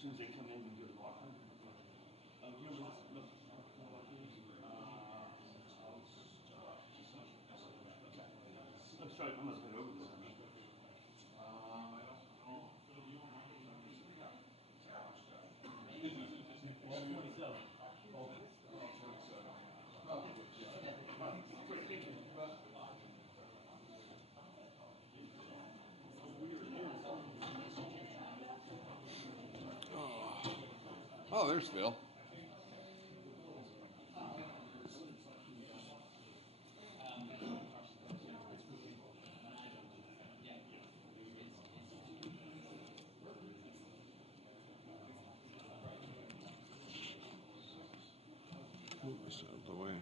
soon as they come in and do the locker room. Let's try. I'm not going over this. Oh, there's Phil. Out of the way.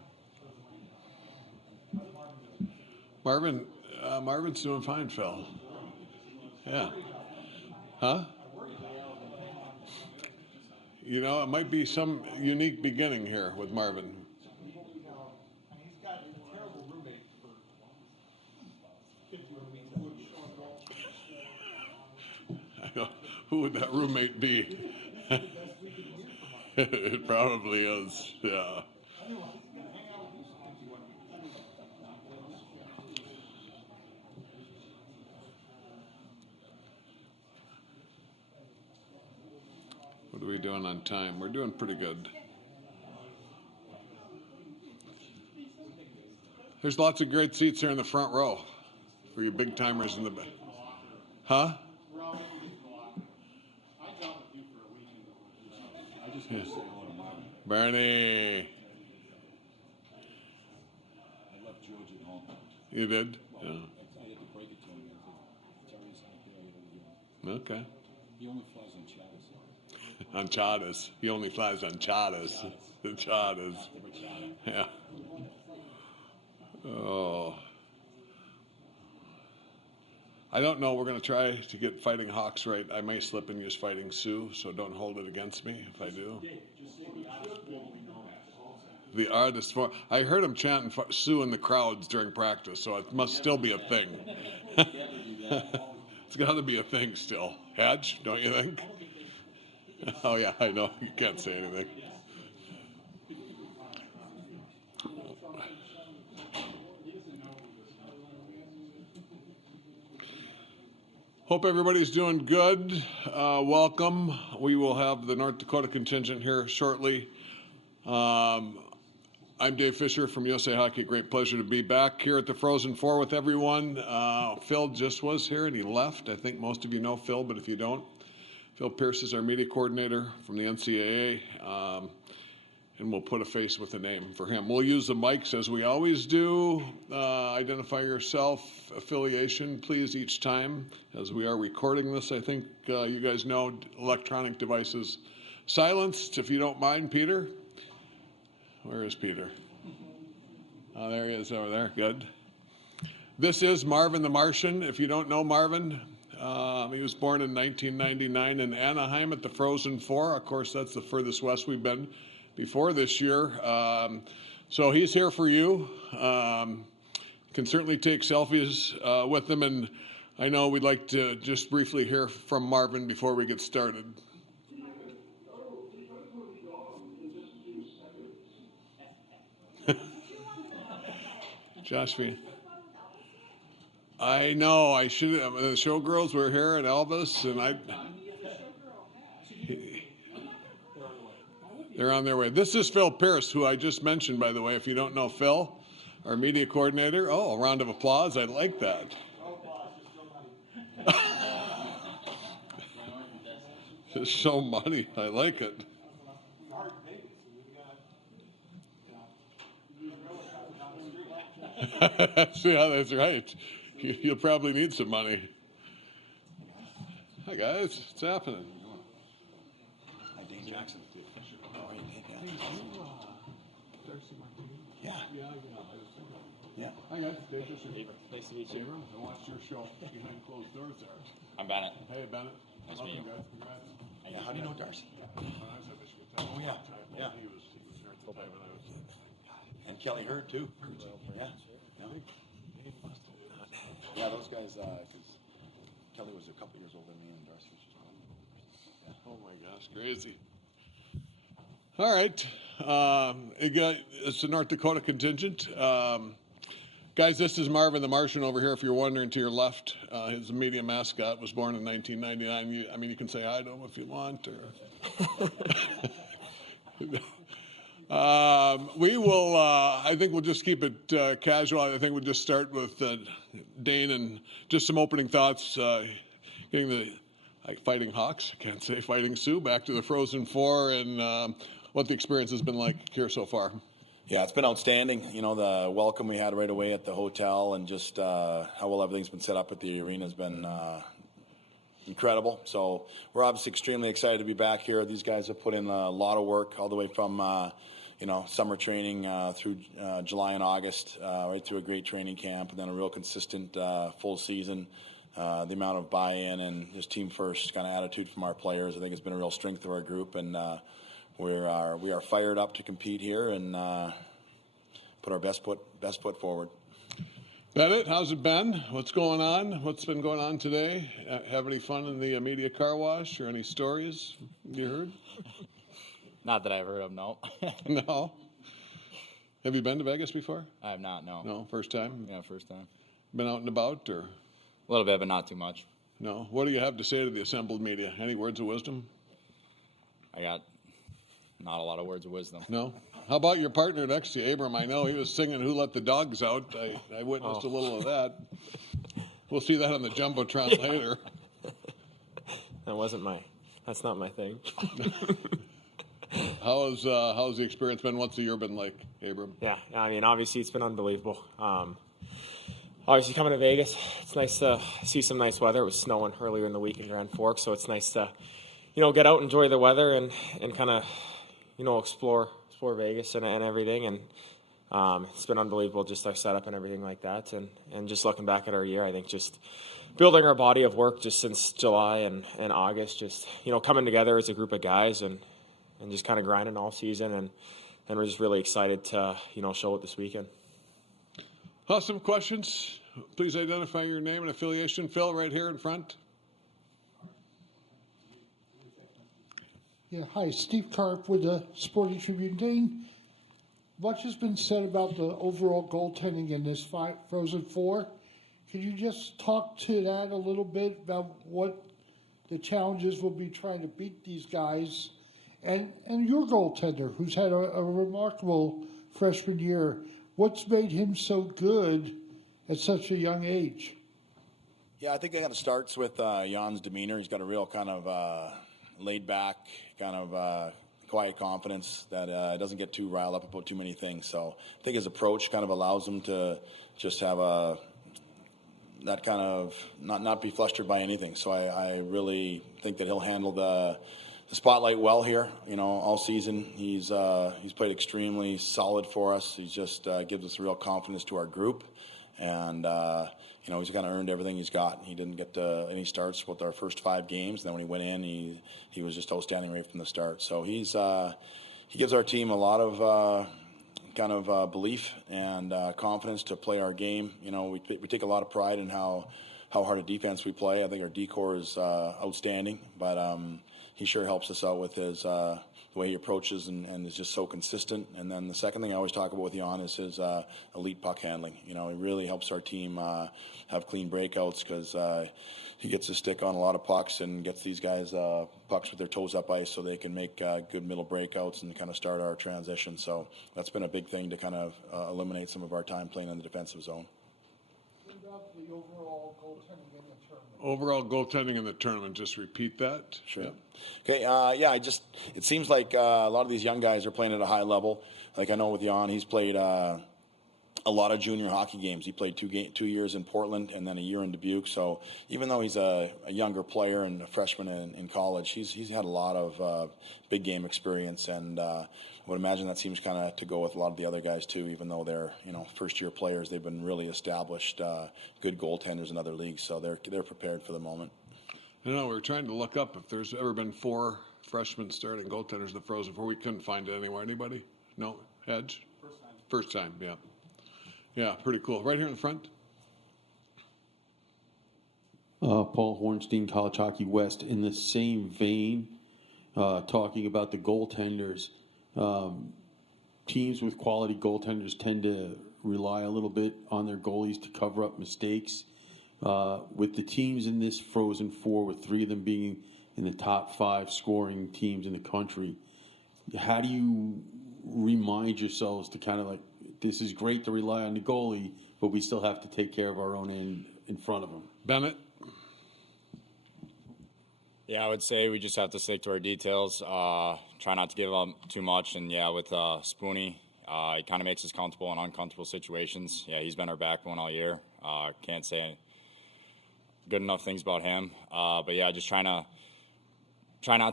Marvin's doing fine, Phil. Yeah. Huh? You know, it might be some unique beginning here with Marvin. He's got a terrible roommate for 51 weeks. Who would that roommate be? It probably is, yeah. What are we doing on time? We're doing pretty good. There's lots of great seats here in the front row for you big timers in the back. Huh? Yeah. Bernie. I left George at home. You did? Well, Yeah. I had to break it to him. Terry's not there. Okay. He only flies on charters. On charters. He only flies on charters. The charters. Yeah. Oh. I don't know. We're going to try to get Fighting Hawks right. I may slip and use Fighting Sioux, so don't hold it against me if I do. The artist form. I heard him chanting Sioux in the crowds during practice, so it must still be a thing. It's got to be a thing still. Hadge, don't you think? Oh, yeah, I know. You can't say anything. Hope everybody's doing good. Welcome. We will have the North Dakota contingent here shortly. I'm Dave Fisher from USA Hockey. Great pleasure to be back here at the Frozen Four with everyone. Phil just was here and he left. I think most of you know Phil, but if you don't, Phil Pierce is our media coordinator from the NCAA, and we'll put a face with a name for him. We'll use the mics as we always do. Identify yourself, affiliation, please, each time. As we are recording this, I think you guys know electronic devices silenced, if you don't mind, Peter. Where is Peter? Oh, there he is over there. Good. This is Marvin the Martian. If you don't know Marvin, he was born in 1999 in Anaheim at the Frozen Four. Of course, that's the furthest west we've been before this year. So he's here for you. Can certainly take selfies with him. And I know we'd like to just briefly hear from Marvin before we get started. Josh, I know, I should have. The showgirls were here and Elvis, and they're on their way. This is Phil Pierce, who I just mentioned, by the way, if you don't know Phil, our media coordinator. Oh, a round of applause. I like that. Just so money. I like it. Yeah, that's right. You'll probably need some money. Hi, guys. What's happening? Hi, Dane Jackson. Oh, hey, Dane. Yeah. Yeah. Hi, guys. Dave Fisher. Nice to meet you. I watched your show behind closed doors there. I'm Bennett. Hey, Bennett. Nice to meet you. Guys. Congrats. Yeah, how do you know Darcy? Oh, yeah. Yeah. He was here at the time when I was. And Kelly Hurd, too. Yeah. Yeah, those guys, because Kelly was a couple years older than me and Darcy was just Oh my gosh, crazy. All right. It's the North Dakota contingent. Guys, this is Marvin the Martian over here, if you're wondering, to your left. His media mascot was born in 1999. You can say hi to him if you want. We will, I think we'll just keep it casual. I think we'll just start with Dane and just some opening thoughts. Getting the Fighting Hawks, I can't say Fighting Sioux, back to the Frozen Four, and what the experience has been like here so far. Yeah, it's been outstanding. You know, the welcome we had right away at the hotel and just how well everything's been set up at the arena has been incredible. So we're obviously extremely excited to be back here. These guys have put in a lot of work all the way from, summer training through July and August, right through a great training camp, and then a real consistent full season. The amount of buy-in and just team first kind of attitude from our players, I think, has been a real strength of our group, and we are fired up to compete here and put our best foot forward. Bennett, how's it been? What's going on? What's been going on today? Have any fun in the media car wash or any stories you heard? Not that I've heard of, no. No. Have you been to Vegas before? I have not, no. No, first time? Yeah, first time. Been out and about or? A little bit, but not too much. No. What do you have to say to the assembled media? Any words of wisdom? I got not a lot of words of wisdom. No? How about your partner next to you, Abram? I know he was singing Who Let the Dogs Out. I witnessed a little of that. We'll see that on the Jumbotron later. That's not my thing. How's the experience been? What's the year been like, Abram? Yeah, I mean, obviously it's been unbelievable. Obviously coming to Vegas, it's nice to see some nice weather. It was snowing earlier in the week in Grand Forks, so it's nice to, get out, enjoy the weather, and kind of, explore Vegas and everything. And it's been unbelievable, just our setup and everything like that. And just looking back at our year, I think just building our body of work just since July and August, just, coming together as a group of guys and just kind of grinding all season. And we're just really excited to, show it this weekend. Awesome questions. Please identify your name and affiliation. Phil, right here in front. Yeah, hi, Steve Karp with the Sporting Tribune. Dane, much has been said about the overall goaltending in this Frozen Four. Could you just talk to that a little bit about what the challenges will be trying to beat these guys? And your goaltender, who's had a remarkable freshman year, what's made him so good at such a young age? Yeah, I think it kind of starts with Jan's demeanor. He's got a real kind of laid back, kind of quiet confidence that doesn't get too riled up about too many things. So I think his approach kind of allows him to just have that kind of not be flustered by anything. So I really think that he'll handle the spotlight well here. All season he's played extremely solid for us. He just gives us real confidence to our group, and he's kind of earned everything he's got. He didn't get any starts with our first 5 games. Then when he went in, he was just outstanding right from the start. So he gives our team a lot of belief and confidence to play our game. We take a lot of pride in how hard a defense we play. I think our D-core is outstanding, but he sure helps us out with his the way he approaches and is just so consistent. And then the second thing I always talk about with Jan is his elite puck handling. He really helps our team have clean breakouts because he gets his stick on a lot of pucks and gets these guys pucks with their toes up ice so they can make good middle breakouts and kind of start our transition. So that's been a big thing to kind of eliminate some of our time playing in the defensive zone. What about the overall goaltending in the tournament? Overall goaltending in the tournament, just repeat that. Sure. Yep. Okay, it seems like a lot of these young guys are playing at a high level. Like I know with Jan, he's played a lot of junior hockey games. He played 2 years in Portland and then a year in Dubuque. So even though he's a younger player and a freshman in college, he's had a lot of big game experience, and I would imagine that seems kind of to go with a lot of the other guys too. Even though they're first year players, they've been really established good goaltenders in other leagues, so they're prepared for the moment. We were trying to look up if there's ever been 4 freshmen starting goaltenders in the Frozen Four. We couldn't find it anywhere. Anybody? No? Hedge? First time, yeah. Yeah, pretty cool. Right here in the front. Paul Hornstein, College Hockey West. In the same vein, talking about the goaltenders, teams with quality goaltenders tend to rely a little bit on their goalies to cover up mistakes. With the teams in this Frozen Four, with 3 of them being in the top 5 scoring teams in the country, how do you remind yourselves to kind of like, this is great to rely on the goalie, but we still have to take care of our own end in front of them? Bennett? Yeah, I would say we just have to stick to our details. Try not to give up too much. And yeah, with Spoonie, he kind of makes us comfortable in uncomfortable situations. Yeah, he's been our backbone all year. Can't say good enough things about him. But yeah, just try not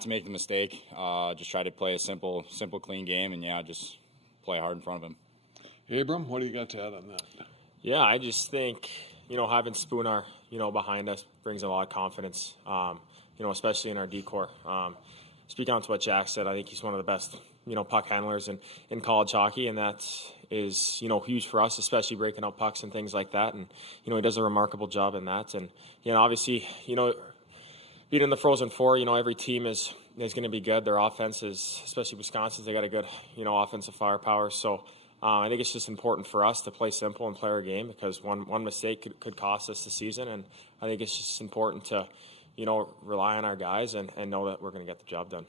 to make the mistake. Just try to play a simple, clean game, and yeah, just play hard in front of him. Abram, what do you got to add on that? Yeah, I just think, having Spooner, behind us brings a lot of confidence, especially in our decor. Speaking on to what Jack said, I think he's one of the best, puck handlers in college hockey, and that is, huge for us, especially breaking up pucks and things like that. And, he does a remarkable job in that. And, obviously, being in the Frozen Four, every team is going to be good. Their offense is, especially Wisconsin's, they got a good, offensive firepower. So I think it's just important for us to play simple and play our game, because one mistake could cost us the season. And I think it's just important to, rely on our guys and know that we're going to get the job done.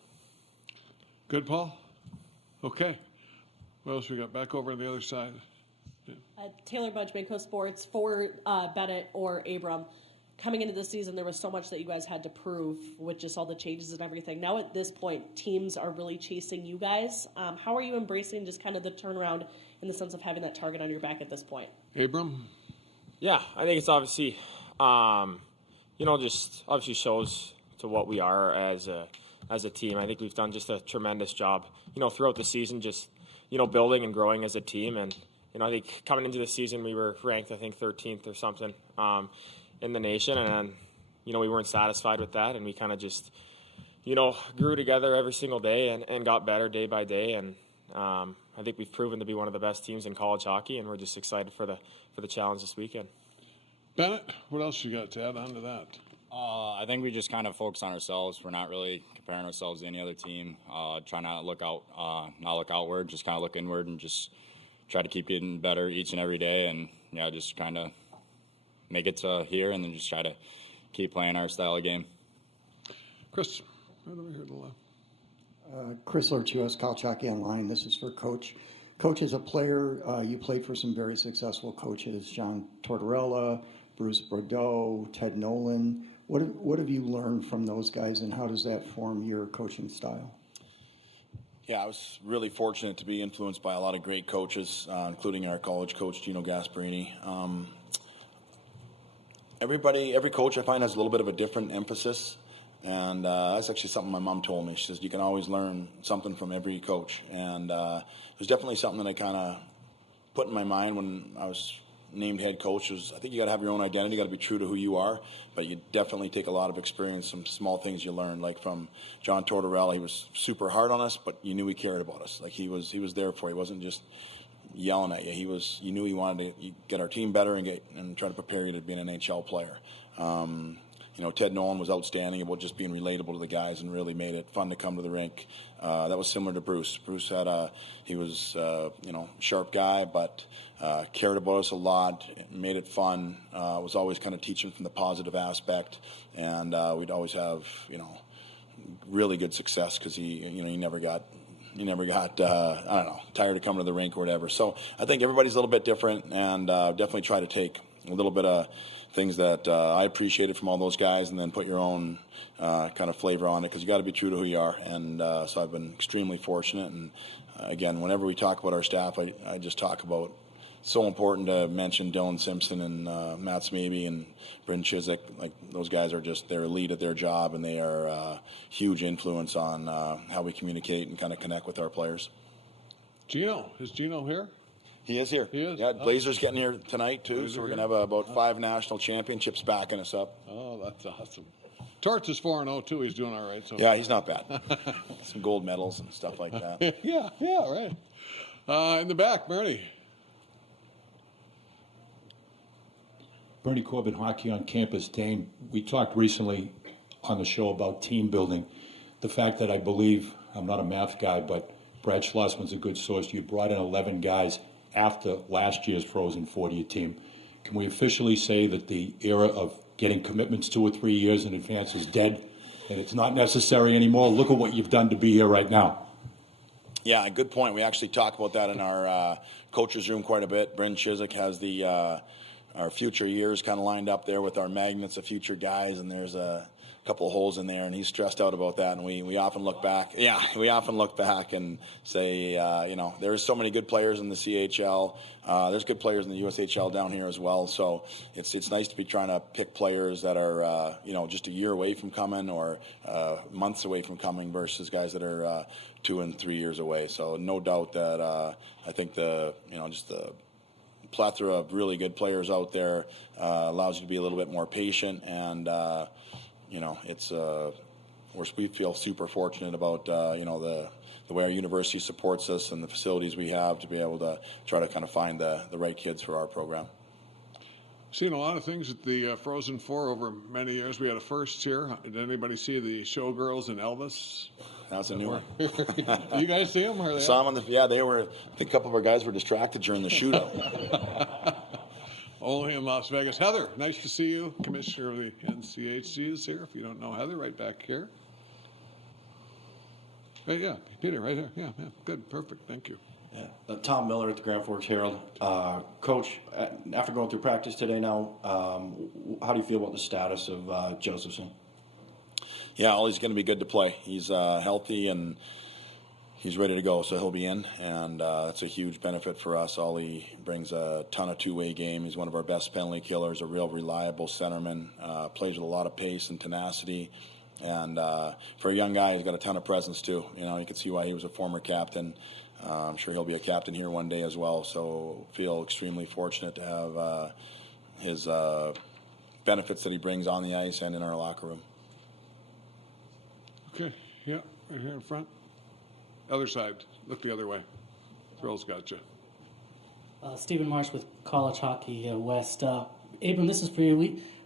Good, Paul? Okay. What else we got? Back over on the other side. Taylor Budge, Banco Sports, for Bennett or Abram. Coming into the season, there was so much that you guys had to prove with just all the changes and everything. Now at this point, teams are really chasing you guys. How are you embracing just kind of the turnaround in the sense of having that target on your back at this point? Abram? Yeah, I think it's obviously, just obviously shows to what we are as a team. I think we've done just a tremendous job, throughout the season, just, building and growing as a team. And, I think coming into the season, we were ranked, 13th or something, in the nation, and we weren't satisfied with that, and we kind of just grew together every single day and got better day by day, and I think we've proven to be one of the best teams in college hockey, and we're just excited for the challenge this weekend. Bennett, what else you got to add on to that? I think we just kind of focus on ourselves. We're not really comparing ourselves to any other team. Try not to look outward, just kind of look inward, and just try to keep getting better each and every day, and yeah, just kind of make it to here, and then just try to keep playing our style of game. Chris, right over here to the left. Chris Lurch, U.S. College Hockey Online. This is for Coach. Coach, as a player, you played for some very successful coaches, John Tortorella, Bruce Bordeaux, Ted Nolan. What have you learned from those guys, and how does that form your coaching style? Yeah, I was really fortunate to be influenced by a lot of great coaches, including our college coach, Gino Gasparini. Every coach I find has a little bit of a different emphasis, and that's actually something my mom told me. She says you can always learn something from every coach, and it was definitely something that I kind of put in my mind when I was named head coach. I think you got to have your own identity, you got to be true to who you are, but you definitely take a lot of experience, some small things you learn, like from John Tortorella. He was super hard on us, but you knew he cared about us. Like he was there for you. He wasn't just yelling at you. You knew he wanted to get our team better and try to prepare you to be an NHL player. Ted Nolan was outstanding about just being relatable to the guys and really made it fun to come to the rink. That was similar to Bruce. Bruce he was sharp guy, but cared about us a lot, made it fun, was always kind of teaching from the positive aspect, and we'd always have, really good success because he never got tired of coming to the rink or whatever. So I think everybody's a little bit different, and definitely try to take a little bit of things that I appreciated from all those guys, and then put your own kind of flavor on it, because you got to be true to who you are. And so I've been extremely fortunate. And again, whenever we talk about our staff, I just talk about, so important to mention Dylan Simpson and Matt Smeeby and Bryn Chiswick. Like, those guys are just, they're elite at their job, and they are a huge influence on how we communicate and kind of connect with our players. Gino, is Gino here? He is here. He is? Yeah, Blazers getting here tonight, too, so we're going to have about 5 national championships backing us up. Oh, that's awesome. Torts is 4-0, too. He's doing all right. So. Yeah, he's not bad. Some gold medals and stuff like that. yeah, right. In the back, Marty. Bernie Corbin Hockey on Campus. Dane, we talked recently on the show about team building. The fact that I believe, I'm not a math guy, but Brad Schlossman's a good source. You brought in 11 guys after last year's Frozen Four to your team. Can we officially say that the era of getting commitments 2 or 3 years in advance is dead and it's not necessary anymore? Look at what you've done to be here right now. Yeah, good point. We actually talk about that in our coaches' room quite a bit. Bryn Chiswick has our future years kind of lined up there with our magnets of future guys, and there's a couple of holes in there, and he's stressed out about that. And we often look back. Yeah, we often look back and say, there's so many good players in the CHL. There's good players in the USHL down here as well. So it's nice to be trying to pick players that are just a year away from coming or months away from coming versus guys that are 2 and 3 years away. So no doubt that I think the plethora of really good players out there allows you to be a little bit more patient, and we feel super fortunate about the way our university supports us and the facilities we have to be able to try to kind of find the right kids for our program. Seen a lot of things at the Frozen Four over many years. We had a first here. Did anybody see the Showgirls and Elvis? That's a new one. You guys see them? Or saw them they were. I think a couple of our guys were distracted during the shootout. Only in Las Vegas. Heather, nice to see you. Commissioner of the NCHC is here. If you don't know Heather, right back here. Hey, yeah, Peter, right here. Yeah, good, perfect. Thank you. Yeah. Tom Miller at the Grand Forks Herald. Coach, after going through practice today now, how do you feel about the status of Josephson? Yeah, Ollie's going to be good to play. He's healthy and he's ready to go, so he'll be in, and that's a huge benefit for us. Ollie brings a ton of two-way game. He's one of our best penalty killers, a real reliable centerman, plays with a lot of pace and tenacity, and for a young guy, he's got a ton of presence too. You can see why he was a former captain. I'm sure he'll be a captain here one day as well, so feel extremely fortunate to have his benefits that he brings on the ice and in our locker room. Okay, yeah, right here in front. Other side, look the other way. Thrill's got you. Stephen Marsh with College Hockey West. Abram, this is for you.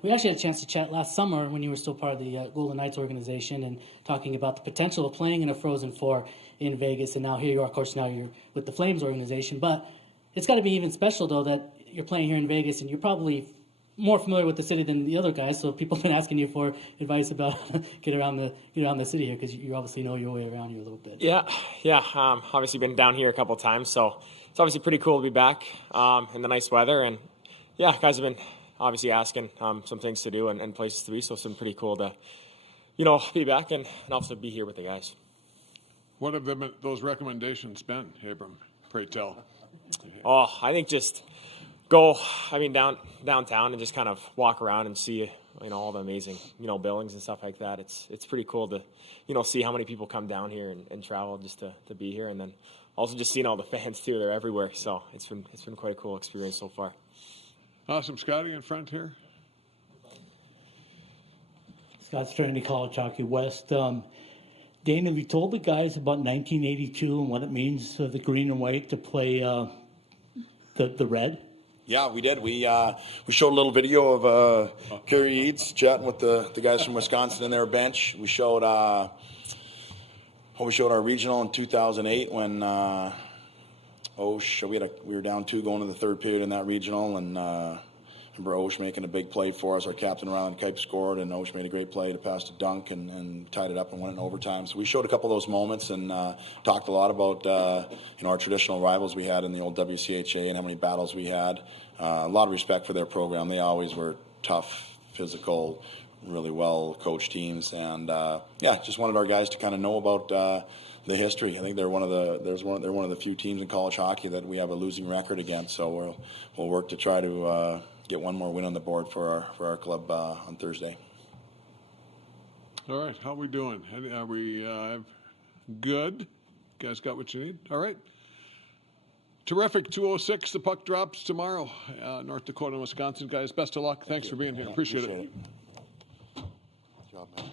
We actually had a chance to chat last summer when you were still part of the Golden Knights organization and talking about the potential of playing in a Frozen Four in Vegas. And now here you are, of course, now you're with the Flames organization. But it's got to be even special, though, that you're playing here in Vegas and you're probably more familiar with the city than the other guys, so people have been asking you for advice about get around the city here because you obviously know your way around here a little bit. Yeah. Obviously been down here a couple of times, so it's obviously pretty cool to be back in the nice weather. And yeah, guys have been obviously asking some things to do and places to be, so it's been pretty cool to be back and also be here with the guys. What have those recommendations been, Abram? Pray tell. Oh, I think just go, downtown and just kind of walk around and see, all the amazing, buildings and stuff like that. It's pretty cool to, see how many people come down here and travel just to be here. And then also just seeing all the fans too. They're everywhere. So it's been quite a cool experience so far. Awesome. Scotty in front here. Scott Trinity College Hockey West. Dane, have you told the guys about 1982 and what it means, the green and white, to play the red? Yeah, we did. We showed a little video of Kerry Eads chatting with the guys from Wisconsin in their bench. We showed our regional in 2008 when we were down 2 going to the third period in that regional, and remember Osh making a big play for us. Our captain Ryland Kipe scored, and Osh made a great play to pass to Dunk and tied it up and went in overtime. So we showed a couple of those moments and talked a lot about our traditional rivals we had in the old WCHA and how many battles we had. A lot of respect for their program. They always were tough, physical, really well coached teams, and just wanted our guys to kind of know about the history. I think they're one of the few teams in college hockey that we have a losing record against. So we'll work to try to get one more win on the board for our club on Thursday. All right, how are we doing? Are we good? You guys got what you need? All right. Terrific. 2:06. The puck drops tomorrow. North Dakota and Wisconsin, guys. Best of luck. Thanks for being here. Appreciate it. Good job, man.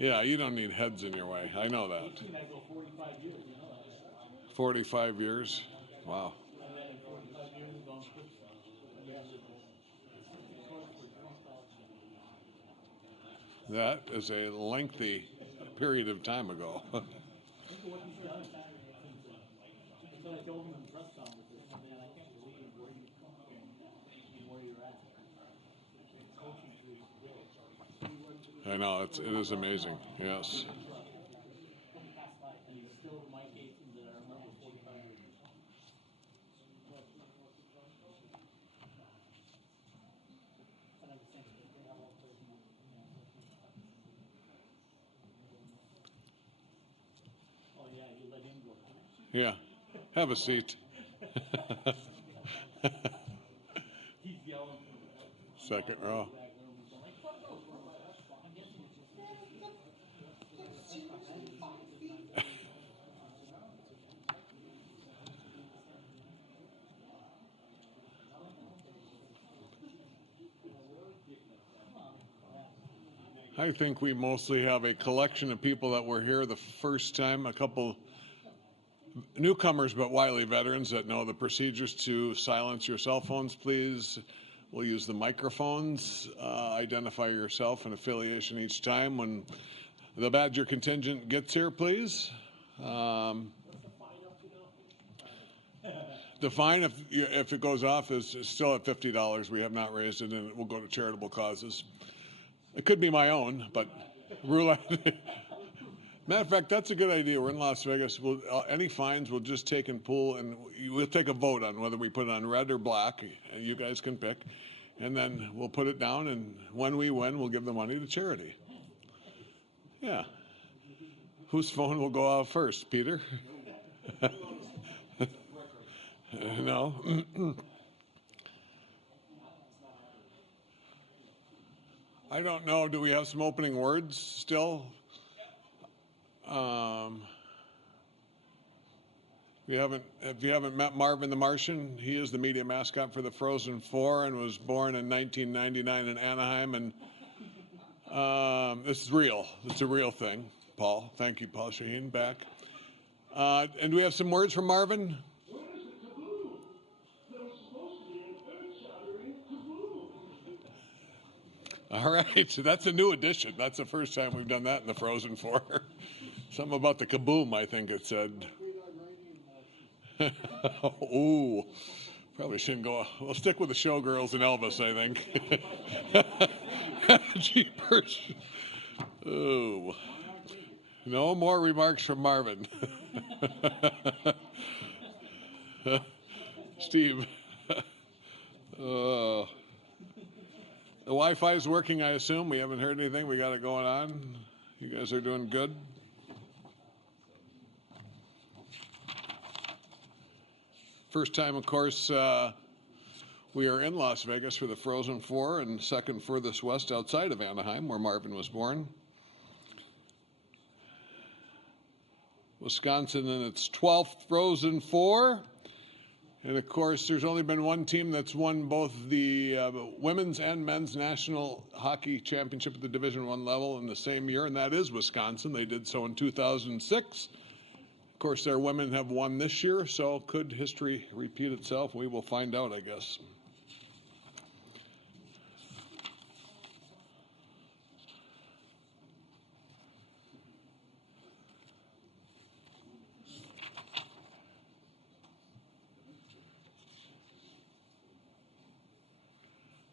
Yeah, you don't need heads in your way. I know that. 45 years. Wow. That is a lengthy period of time ago. I know, it is amazing, yes. Yeah, have a seat. Second row. I think we mostly have a collection of people that were here the first time, a couple newcomers but wily veterans that know the procedures to silence your cell phones, please. We'll use the microphones. Identify yourself and affiliation each time. When the Badger contingent gets here, please. The fine, if it goes off, is still at $50. We have not raised it, and it will go to charitable causes. It could be my own, but rule out. Matter of fact, that's a good idea. We're in Las Vegas. Any fines we'll just take and pull, and we'll take a vote on whether we put it on red or black, and you guys can pick. And then we'll put it down, and when we win, we'll give the money to charity. Yeah. Whose phone will go off first, Peter? No. I don't know. Do we have some opening words still? If you haven't met Marvin the Martian, he is the media mascot for the Frozen Four and was born in 1999 in Anaheim. And this is real. It's a real thing, Paul. Thank you, Paul Shaheen. Back. And do we have some words from Marvin? All right, so that's a new addition. That's the first time we've done that in the Frozen Four. Something about the kaboom, I think it said. Ooh, probably shouldn't go. We'll stick with the showgirls and Elvis, I think. Jeepers. Ooh. No more remarks from Marvin. Steve. The Wi-Fi is working, I assume. We haven't heard anything. We got it going on. You guys are doing good. First time, of course, we are in Las Vegas for the Frozen Four, and second furthest west outside of Anaheim, where Marvin was born. Wisconsin in its 12th Frozen Four. And, of course, there's only been one team that's won both the women's and men's national hockey championship at the Division I level in the same year, and that is Wisconsin. They did so in 2006. Of course, their women have won this year, so could history repeat itself? We will find out, I guess.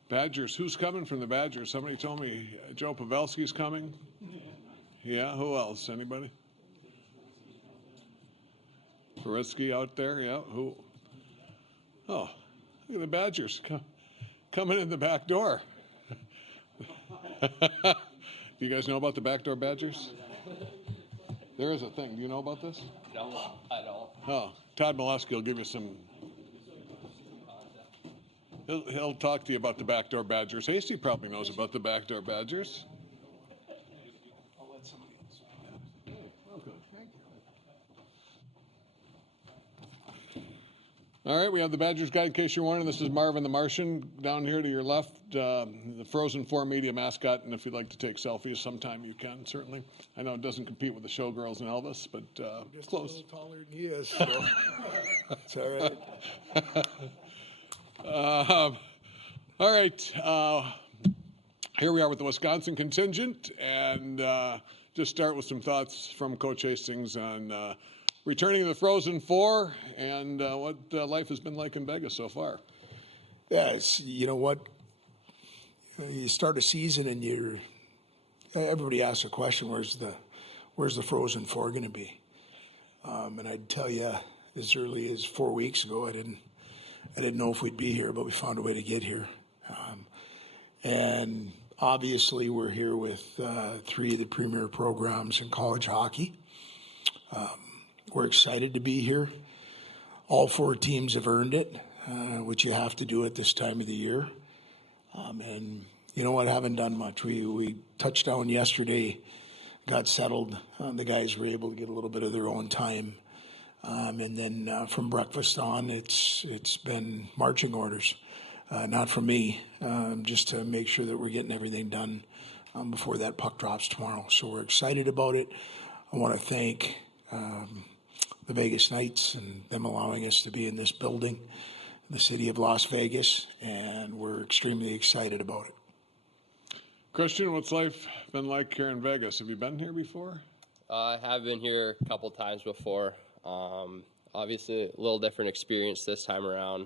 Badgers, who's coming from the Badgers? Somebody told me Joe Pavelski's coming. Yeah, who else? Anybody? Paritsky out there, yeah. Who? Oh, look at the Badgers coming in the back door. Do you guys know about the backdoor Badgers? There is a thing. Do you know about this? No, I don't. Oh, Todd Molesky will give you some. He'll talk to you about the backdoor Badgers. Hasty probably knows about the backdoor Badgers. I'll let somebody else. Okay, thank you. All right, we have the Badgers guy, in case you're wondering. This is Marvin the Martian down here to your left, the Frozen Four media mascot. And if you'd like to take selfies sometime, you can, certainly. I know it doesn't compete with the Showgirls and Elvis, but Just close. a little taller than he is, so it's all right. All right. Here we are with the Wisconsin contingent, and just start with some thoughts from Coach Hastings on returning to the Frozen Four and what life has been like in Vegas so far. Yeah, it's, you know what? You start a season and everybody asks a question, where's the Frozen Four going to be? And I'd tell you, as early as 4 weeks ago, I didn't know if we'd be here, but we found a way to get here. And obviously, we're here with three of the premier programs in college hockey. We're excited to be here. All four teams have earned it, which you have to do at this time of the year. And you know what? Haven't done much. We touched down yesterday, got settled. The guys were able to get a little bit of their own time. And then from breakfast on, it's been marching orders. Not from me, just to make sure that we're getting everything done before that puck drops tomorrow. So we're excited about it. I want to thank the Vegas Knights and them allowing us to be in this building, the city of Las Vegas, and we're extremely excited about it. Christian, what's life been like here in Vegas? Have you been here before? I have been here a couple times before. Obviously, a little different experience this time around.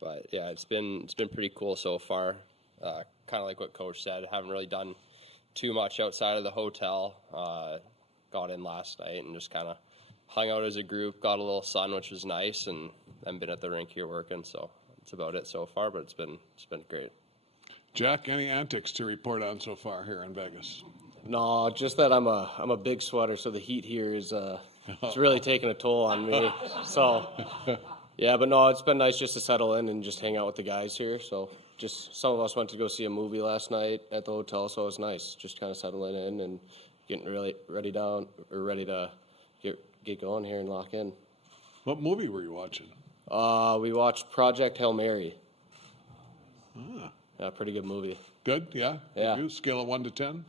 But yeah, it's been pretty cool so far. Kind of like what Coach said, haven't really done too much outside of the hotel. Got in last night and just kind of hung out as a group, got a little sun, which was nice, and then been at the rink here working. So that's about it so far, but it's been great. Jack, any antics to report on so far here in Vegas? No, just that I'm a big sweater, so the heat here is it's really taking a toll on me. So. Yeah, but no, it's been nice just to settle in and just hang out with the guys here. So just some of us went to go see a movie last night at the hotel, so it was nice just kind of settling in and getting really ready to get going here and lock in. What movie were you watching? We watched Project Hail Mary. Ah. Yeah, pretty good movie. Good, yeah? Yeah. You, scale of 1 to 10?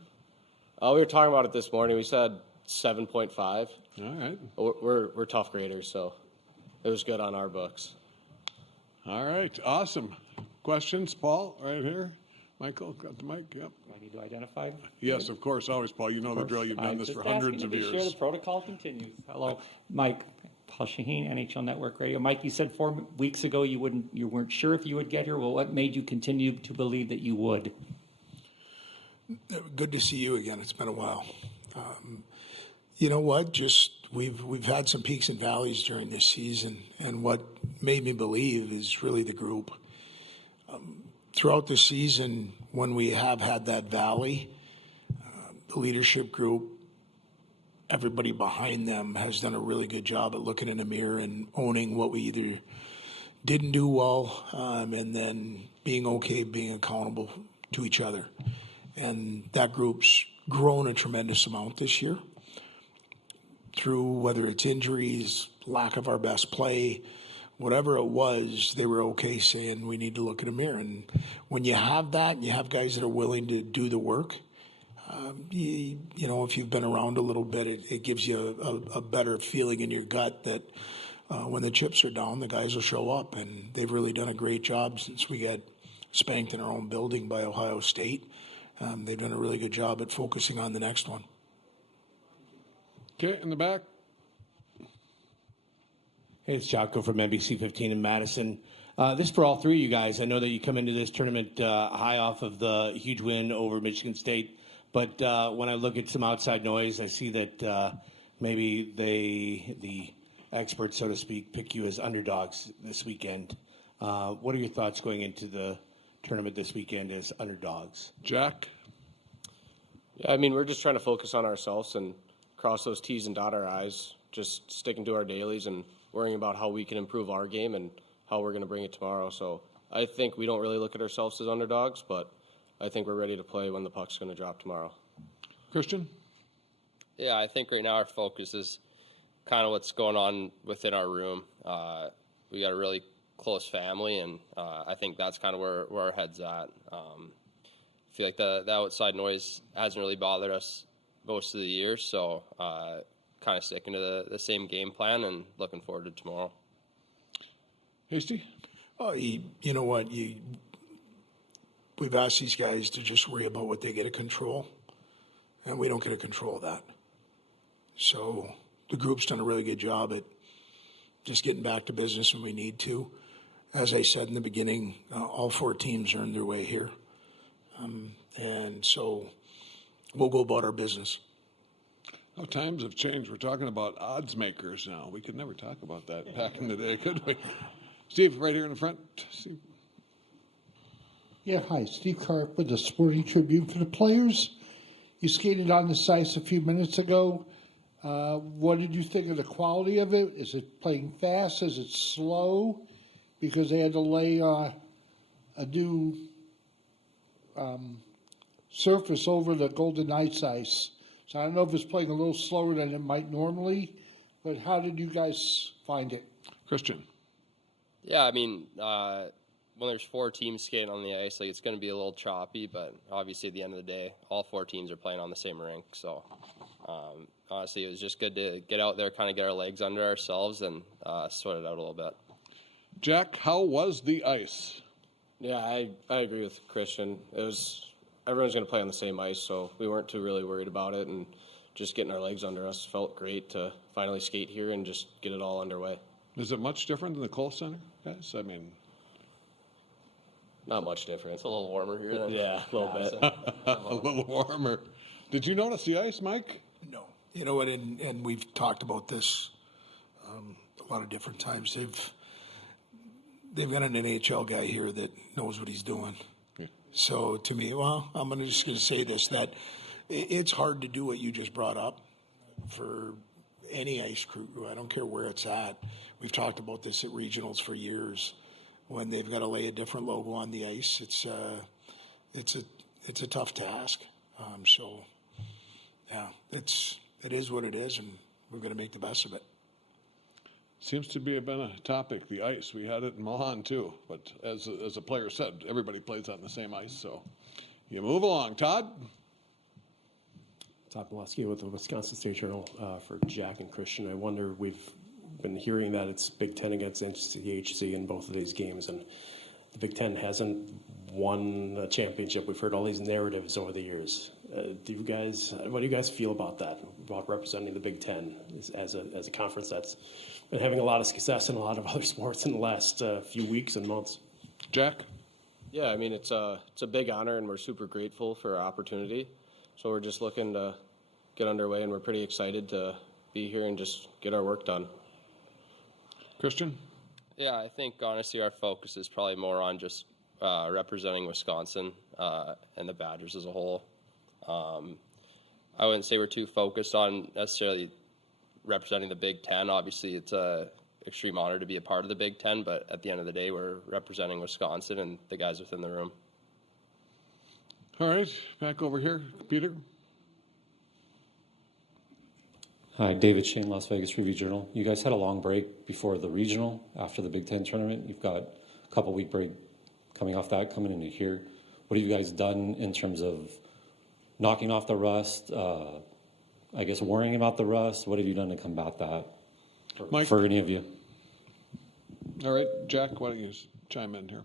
We were talking about it this morning. We said 7.5. All right. We're tough graders, so it was good on our books. All right, awesome. Questions, Paul, right here? Michael, got the mic, yep. Do I need to identify? Yes, of course, always, Paul. You know the drill. You've done this for hundreds of years. Sure, the protocol continues. Hello, Mike. Paul Shaheen, NHL Network Radio. Mike, you said 4 weeks ago you weren't sure if you would get here. Well, what made you continue to believe that you would? Good to see you again. It's been a while. You know what? Just we've had some peaks and valleys during this season, and what made me believe is really the group. Throughout the season, when we have had that valley, the leadership group, everybody behind them has done a really good job at looking in the mirror and owning what we either didn't do well, and then being okay, being accountable to each other. And that group's grown a tremendous amount this year through whether it's injuries, lack of our best play, whatever it was, they were okay saying we need to look in a mirror. And when you have that, and you have guys that are willing to do the work, you know, if you've been around a little bit, it gives you a better feeling in your gut that when the chips are down, the guys will show up. And they've really done a great job since we got spanked in our own building by Ohio State. They've done a really good job at focusing on the next one. Okay, in the back. Hey, it's Jocko from NBC 15 in Madison. This is for all three of you guys. I know that you come into this tournament high off of the huge win over Michigan State, but when I look at some outside noise, I see that maybe the experts, so to speak, pick you as underdogs this weekend. What are your thoughts going into the tournament this weekend as underdogs? Jack? Yeah, I mean, we're just trying to focus on ourselves and cross those T's and dot our I's, just sticking to our dailies and worrying about how we can improve our game and how we're going to bring it tomorrow. So I think we don't really look at ourselves as underdogs, but I think we're ready to play when the puck's going to drop tomorrow. Christian? Yeah, I think right now our focus is kind of what's going on within our room. We got to really close family, and I think that's kind of where our head's at. I feel like the outside noise hasn't really bothered us most of the year, so kind of sticking to the same game plan and looking forward to tomorrow. Hasty? Oh, you know what? We've asked these guys to just worry about what they get to control, and we don't get to control that. So the group's done a really good job at just getting back to business when we need to. As I said in the beginning, all 4 teams earned their way here. And so we'll go about our business. How times have changed. We're talking about odds makers now. We could never talk about that back in the day, could we? Steve, right here in the front. Steve. Yeah, hi. Steve Karp with the Sporting Tribune. For the players, you skated on this ice a few minutes ago. What did you think of the quality of it? Is it playing fast? Is it slow? Because they had to lay a new surface over the Golden Knights ice. So I don't know if it's playing a little slower than it might normally, but how did you guys find it? Christian. Yeah, I mean, when there's 4 teams skating on the ice, like, it's going to be a little choppy, but obviously at the end of the day, all 4 teams are playing on the same rink. So honestly, it was just good to get out there, kind of get our legs under ourselves and sort it out a little bit. Jack, how was the ice? Yeah, I agree with Christian. Everyone's going to play on the same ice, so we weren't too really worried about it, and just getting our legs under us felt great to finally skate here and just get it all underway. Is it much different than the Cole Center, guys? I mean, not much different. It's a little warmer here. Yeah, a little bit. A little warmer. Did you notice the ice, Mike? No. You know what, and we've talked about this a lot of different times. They've got an NHL guy here that knows what he's doing. Yeah. So to me, well, I'm just going to say this, that it's hard to do what you just brought up for any ice crew. I don't care where it's at. We've talked about this at regionals for years. When they've got to lay a different logo on the ice, it's a tough task. So yeah, it is what it is, and we're going to make the best of it. Seems to been a topic, the ice. We had it in Milan too, but as a player said, everybody plays on the same ice, so you move along. Todd? Todd Pulaski with the Wisconsin State Journal for Jack and Christian. I wonder, we've been hearing that it's Big Ten against NCHC in both of these games, and the Big Ten hasn't won a championship. We've heard all these narratives over the years. What do you guys feel about that, about representing the Big Ten as a conference that's been having a lot of success in a lot of other sports in the last few weeks and months? Jack? Yeah, I mean, it's a big honor, and we're super grateful for our opportunity. So we're just looking to get underway, and we're pretty excited to be here and just get our work done. Christian? Yeah, I think honestly our focus is probably more on just representing Wisconsin and the Badgers as a whole. I wouldn't say we're too focused on necessarily representing the Big Ten. Obviously, it's an extreme honor to be a part of the Big Ten, but at the end of the day, we're representing Wisconsin and the guys within the room. All right, back over here. Peter? Hi, David Shane, Las Vegas Review-Journal. You guys had a long break before the regional, after the Big Ten tournament. You've got a couple-week break coming off that, coming into here. What have you guys done in terms of knocking off the rust, I guess worrying about the rust? What have you done to combat that for any of you? All right, Jack, why don't you chime in here?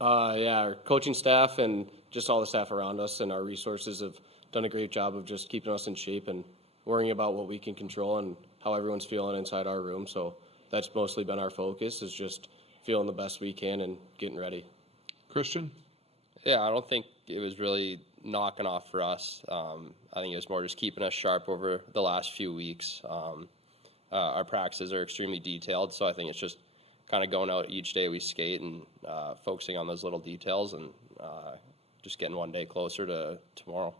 Yeah, our coaching staff and just all the staff around us and our resources have done a great job of just keeping us in shape and worrying about what we can control and how everyone's feeling inside our room. So that's mostly been our focus, is just feeling the best we can and getting ready. Christian? Yeah, I don't think it was really knocking off for us. I think it was more just keeping us sharp over the last few weeks. Our practices are extremely detailed, so I think it's just kind of going out each day we skate and focusing on those little details and just getting one day closer to tomorrow.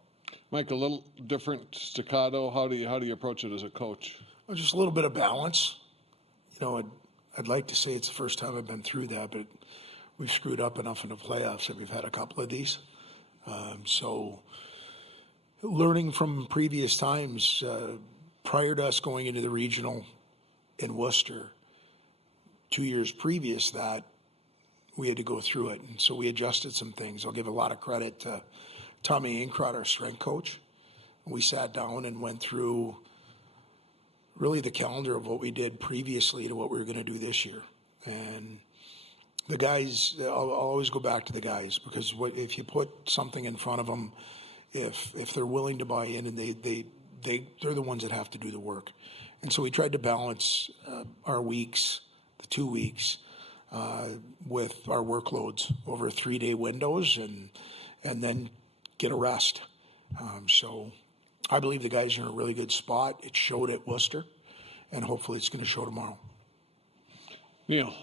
Mike, a little different staccato. How do you approach it as a coach? Well, just a little bit of balance. You know, I'd like to say it's the first time I've been through that, but we've screwed up enough in the playoffs that we've had a couple of these. So learning from previous times, prior to us going into the regional in Worcester, 2 years previous that we had to go through it. And so we adjusted some things. I'll give a lot of credit to Tommy Inkrot, our strength coach. We sat down and went through really the calendar of what we did previously to what we were going to do this year. And the guys, I'll always go back to the guys, because if you put something in front of them, if they're willing to buy in, and they're the ones that have to do the work. And so we tried to balance our weeks, the 2 weeks, with our workloads over 3-day windows, and then get a rest. So I believe the guys are in a really good spot. It showed at Worcester, and hopefully it's going to show tomorrow. Neil.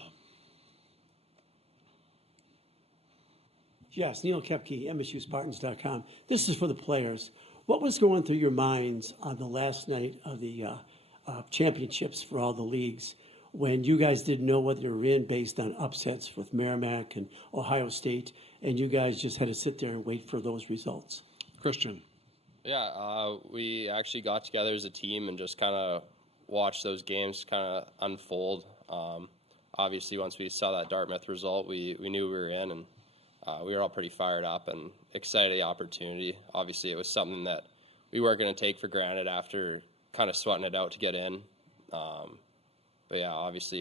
Yes, Neil Kepke, MSUSpartans.com. This is for the players. What was going through your minds on the last night of the championships for all the leagues when you guys didn't know whether you were in based on upsets with Merrimack and Ohio State, and you guys just had to sit there and wait for those results? Christian. Yeah, we actually got together as a team and just kind of watched those games kind of unfold. Obviously, once we saw that Dartmouth result, we knew we were in, and we were all pretty fired up and excited the opportunity. Obviously, it was something that we weren't going to take for granted after kind of sweating it out to get in. But yeah, obviously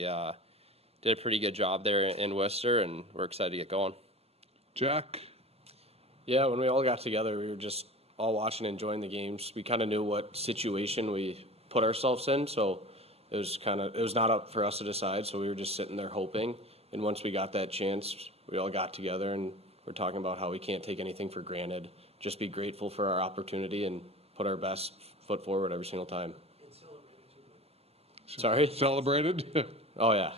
did a pretty good job there in Worcester, and we're excited to get going. Jack? Yeah, when we all got together, we were just all watching and enjoying the games. We kind of knew what situation we put ourselves in, so it was not up for us to decide, so we were just sitting there hoping. And once we got that chance, we all got together and we're talking about how we can't take anything for granted. Just be grateful for our opportunity and put our best foot forward every single time. Sorry? Celebrated? Oh, yeah.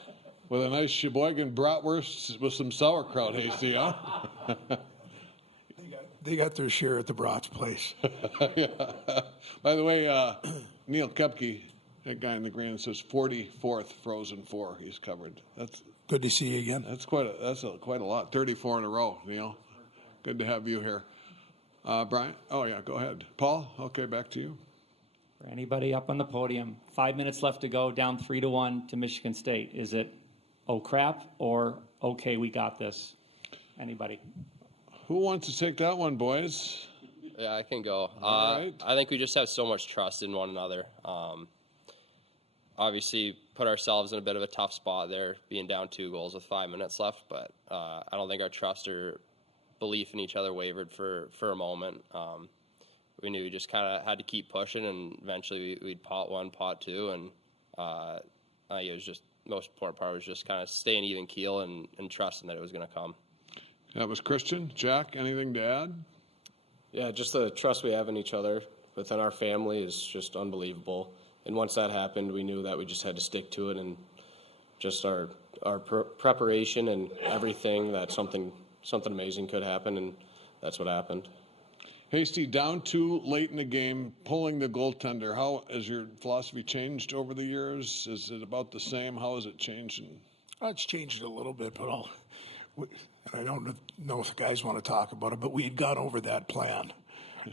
With a nice Sheboygan bratwurst with some sauerkraut, Hasty, huh? They got their share at the Brats place. Yeah. By the way, Neil Kepke, that guy in the green, says 44th Frozen Four he's covered. That's good to see you again. That's quite a lot. 34 in a row, Neil. Good to have you here. Brian? Oh, yeah, go ahead. Paul? Okay, back to you. For anybody up on the podium, 5 minutes left to go, down 3-1 to Michigan State. Is it, oh crap, or okay, we got this? Anybody? Who wants to take that one, boys? Yeah, I can go. All right. I think we just have so much trust in one another. Obviously, put ourselves in a bit of a tough spot there, being down 2 goals with 5 minutes left. But I don't think our trust or belief in each other wavered for a moment. We knew we just kind of had to keep pushing, and eventually we'd pot 1, pot 2, and I think it was just most important part was just kind of staying even keel and trusting that it was going to come. That was Christian. Jack, anything to add? Yeah, just the trust we have in each other within our family is just unbelievable. And once that happened, we knew that we just had to stick to it, and just our preparation and everything, that something amazing could happen, and that's what happened. Hasty, down 2 late in the game, pulling the goaltender. How has your philosophy changed over the years? Is it about the same? How has it changed? It's changed a little bit, but I don't know if the guys want to talk about it, but we had gone over that plan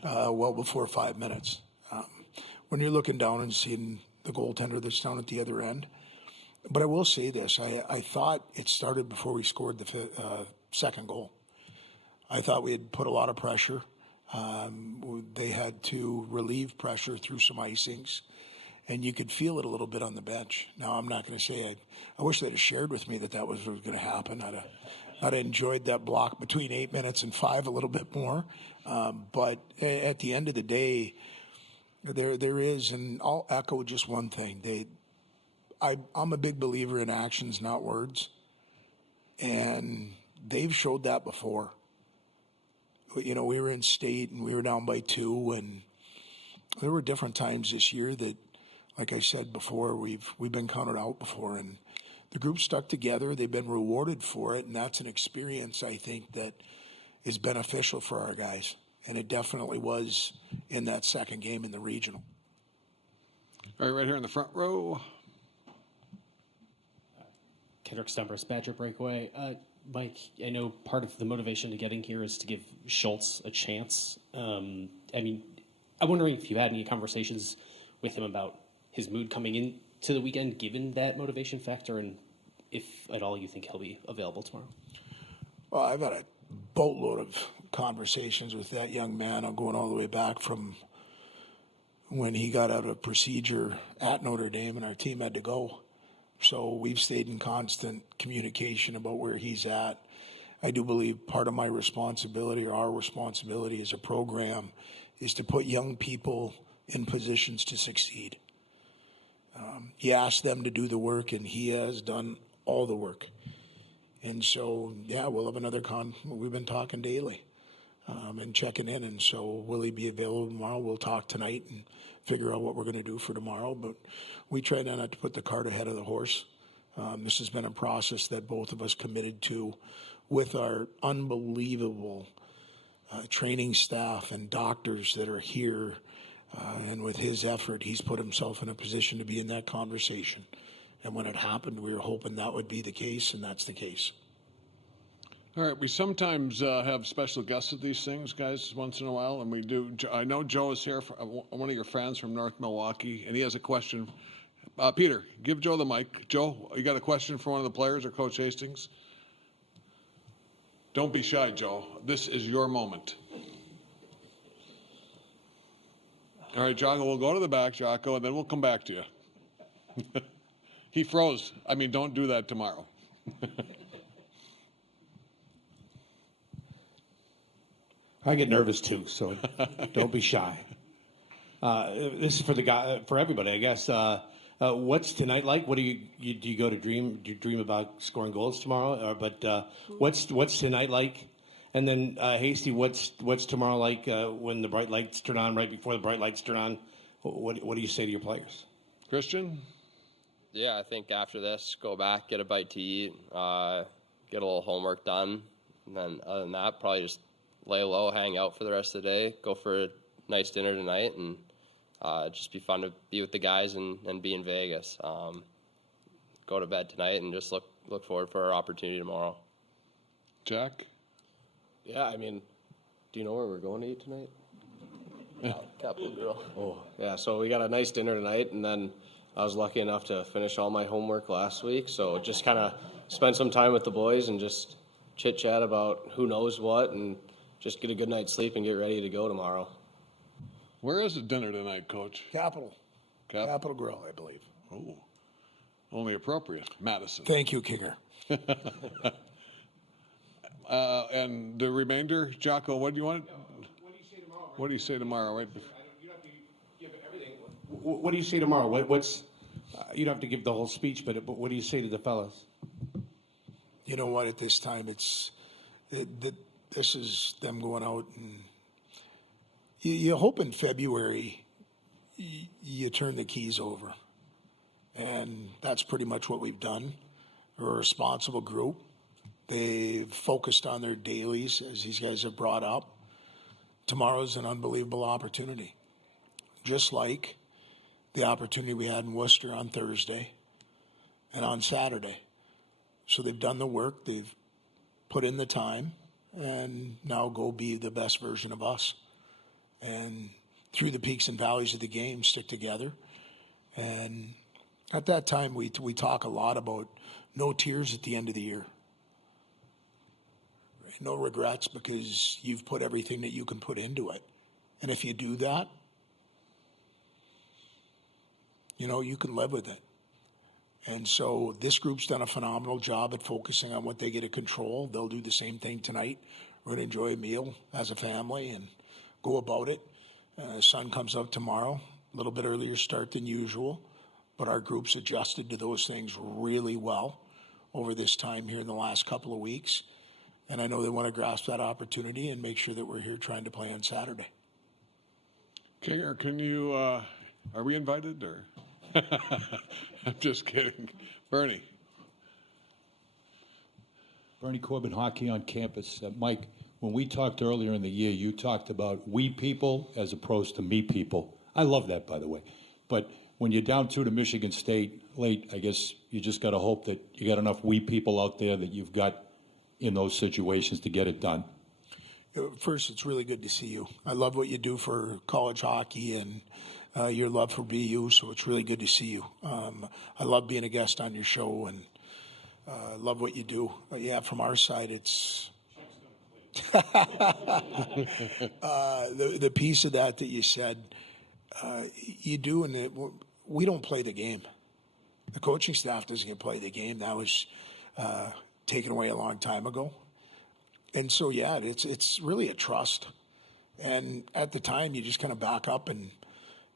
well before 5 minutes. When you're looking down and seeing the goaltender that's down at the other end. But I will say this, I thought it started before we scored the second goal. I thought we had put a lot of pressure. They had to relieve pressure through some icings, and you could feel it a little bit on the bench. Now, I'm not going to say I wish they'd have shared with me that was going to happen. I'd have enjoyed that block between 8 minutes and 5 a little bit more. But at the end of the day, there is, and I'll echo just one thing. I'm a big believer in actions, not words, and they've showed that before. You know, we were in state and we were down by 2, and there were different times this year that, like I said before, we've been counted out before, and the group stuck together. They've been rewarded for it, and that's an experience I think that is beneficial for our guys, and it definitely was in that second game in the regional. All right here in the front row. Kendrick Stumbers, Badger Breakaway. Mike, I know part of the motivation to getting here is to give Schultz a chance. I mean, I'm wondering if you had any conversations with him about his mood coming into the weekend, given that motivation factor, and if at all you think he'll be available tomorrow? Well, I've had a boatload of conversations with that young man. I'm going all the way back from when he got out of procedure at Notre Dame and our team had to go. So we've stayed in constant communication about where he's at. I do believe part of my responsibility, or our responsibility as a program, is to put young people in positions to succeed. He asked them to do the work, and he has done all the work. And so, yeah, we'll have another we've been talking daily and checking in. And so will he be available tomorrow? We'll talk tonight and figure out what we're going to do for tomorrow. But we try not to put the cart ahead of the horse. This has been a process that both of us committed to with our unbelievable training staff and doctors that are here. And with his effort, he's put himself in a position to be in that conversation. And when it happened, we were hoping that would be the case, and that's the case. All right, we sometimes have special guests at these things, guys, once in a while, and we do. I know Joe is here, one of your fans from North Milwaukee, and he has a question. Peter, give Joe the mic. Joe, you got a question for one of the players or Coach Hastings? Don't be shy, Joe. This is your moment. All right, Jocko, we'll go to the back, Jocko, and then we'll come back to you. He froze. I mean, don't do that tomorrow. I get nervous too, so don't be shy. This is for the guy, for everybody, I guess. What's tonight like? What do you go to dream? Do you dream about scoring goals tomorrow? What's tonight like? And then Hasty, what's tomorrow like when the bright lights turn on? Right before the bright lights turn on, what do you say to your players? Christian? Yeah, I think after this, go back, get a bite to eat, get a little homework done, and then other than that, probably just lay low, hang out for the rest of the day, go for a nice dinner tonight, and just be fun to be with the guys and be in Vegas. Go to bed tonight and just look forward for our opportunity tomorrow. Jack? Yeah, I mean, do you know where we're going to eat tonight? Capital Grill. Oh, yeah, so we got a nice dinner tonight, and then I was lucky enough to finish all my homework last week, so just kind of spend some time with the boys and just chit-chat about who knows what and just get a good night's sleep and get ready to go tomorrow. Where is the dinner tonight, Coach? Capital Grill, I believe. Oh, only appropriate. Madison. Thank you, Kinger. And the remainder, Jocko, what do you want? What do you say tomorrow? Right? You don't have to give everything. What do you say tomorrow? What's you don't have to give the whole speech, but what do you say to the fellas? You know what? At this time, this is them going out, and you hope in February you turn the keys over, and that's pretty much what we've done. We're a responsible group. They've focused on their dailies, as these guys have brought up. Tomorrow's an unbelievable opportunity, just like the opportunity we had in Worcester on Thursday and on Saturday. So they've done the work, they've put in the time, and now go be the best version of us. And through the peaks and valleys of the game, stick together. And at that time, we talk a lot about no tears at the end of the year. No regrets, because you've put everything that you can put into it. And if you do that, you can live with it. And so this group's done a phenomenal job at focusing on what they get to control. They'll do the same thing tonight. We're going to enjoy a meal as a family and go about it. The sun comes up tomorrow, a little bit earlier start than usual, but our group's adjusted to those things really well over this time here in the last couple of weeks. And I know they want to grasp that opportunity and make sure that we're here trying to play on Saturday. Kinger, can you, are we invited or? I'm just kidding. Bernie. Bernie Corbin, Hockey on Campus. Mike, when we talked earlier in the year, you talked about we people as opposed to me people. I love that, by the way. But when you're down 2 to Michigan State late, I guess you just got to hope that you got enough we people out there that you've got in those situations to get it done. First, it's really good to see you. I love what you do for college hockey and your love for BU, so it's really good to see you. I love being a guest on your show, and Love what you do. Yeah, from our side, it's the piece of that you said. You do, and we don't play the game. The coaching staff doesn't play the game. That was taken away a long time ago. And so, yeah, it's really a trust. And at the time, you just kind of back up and,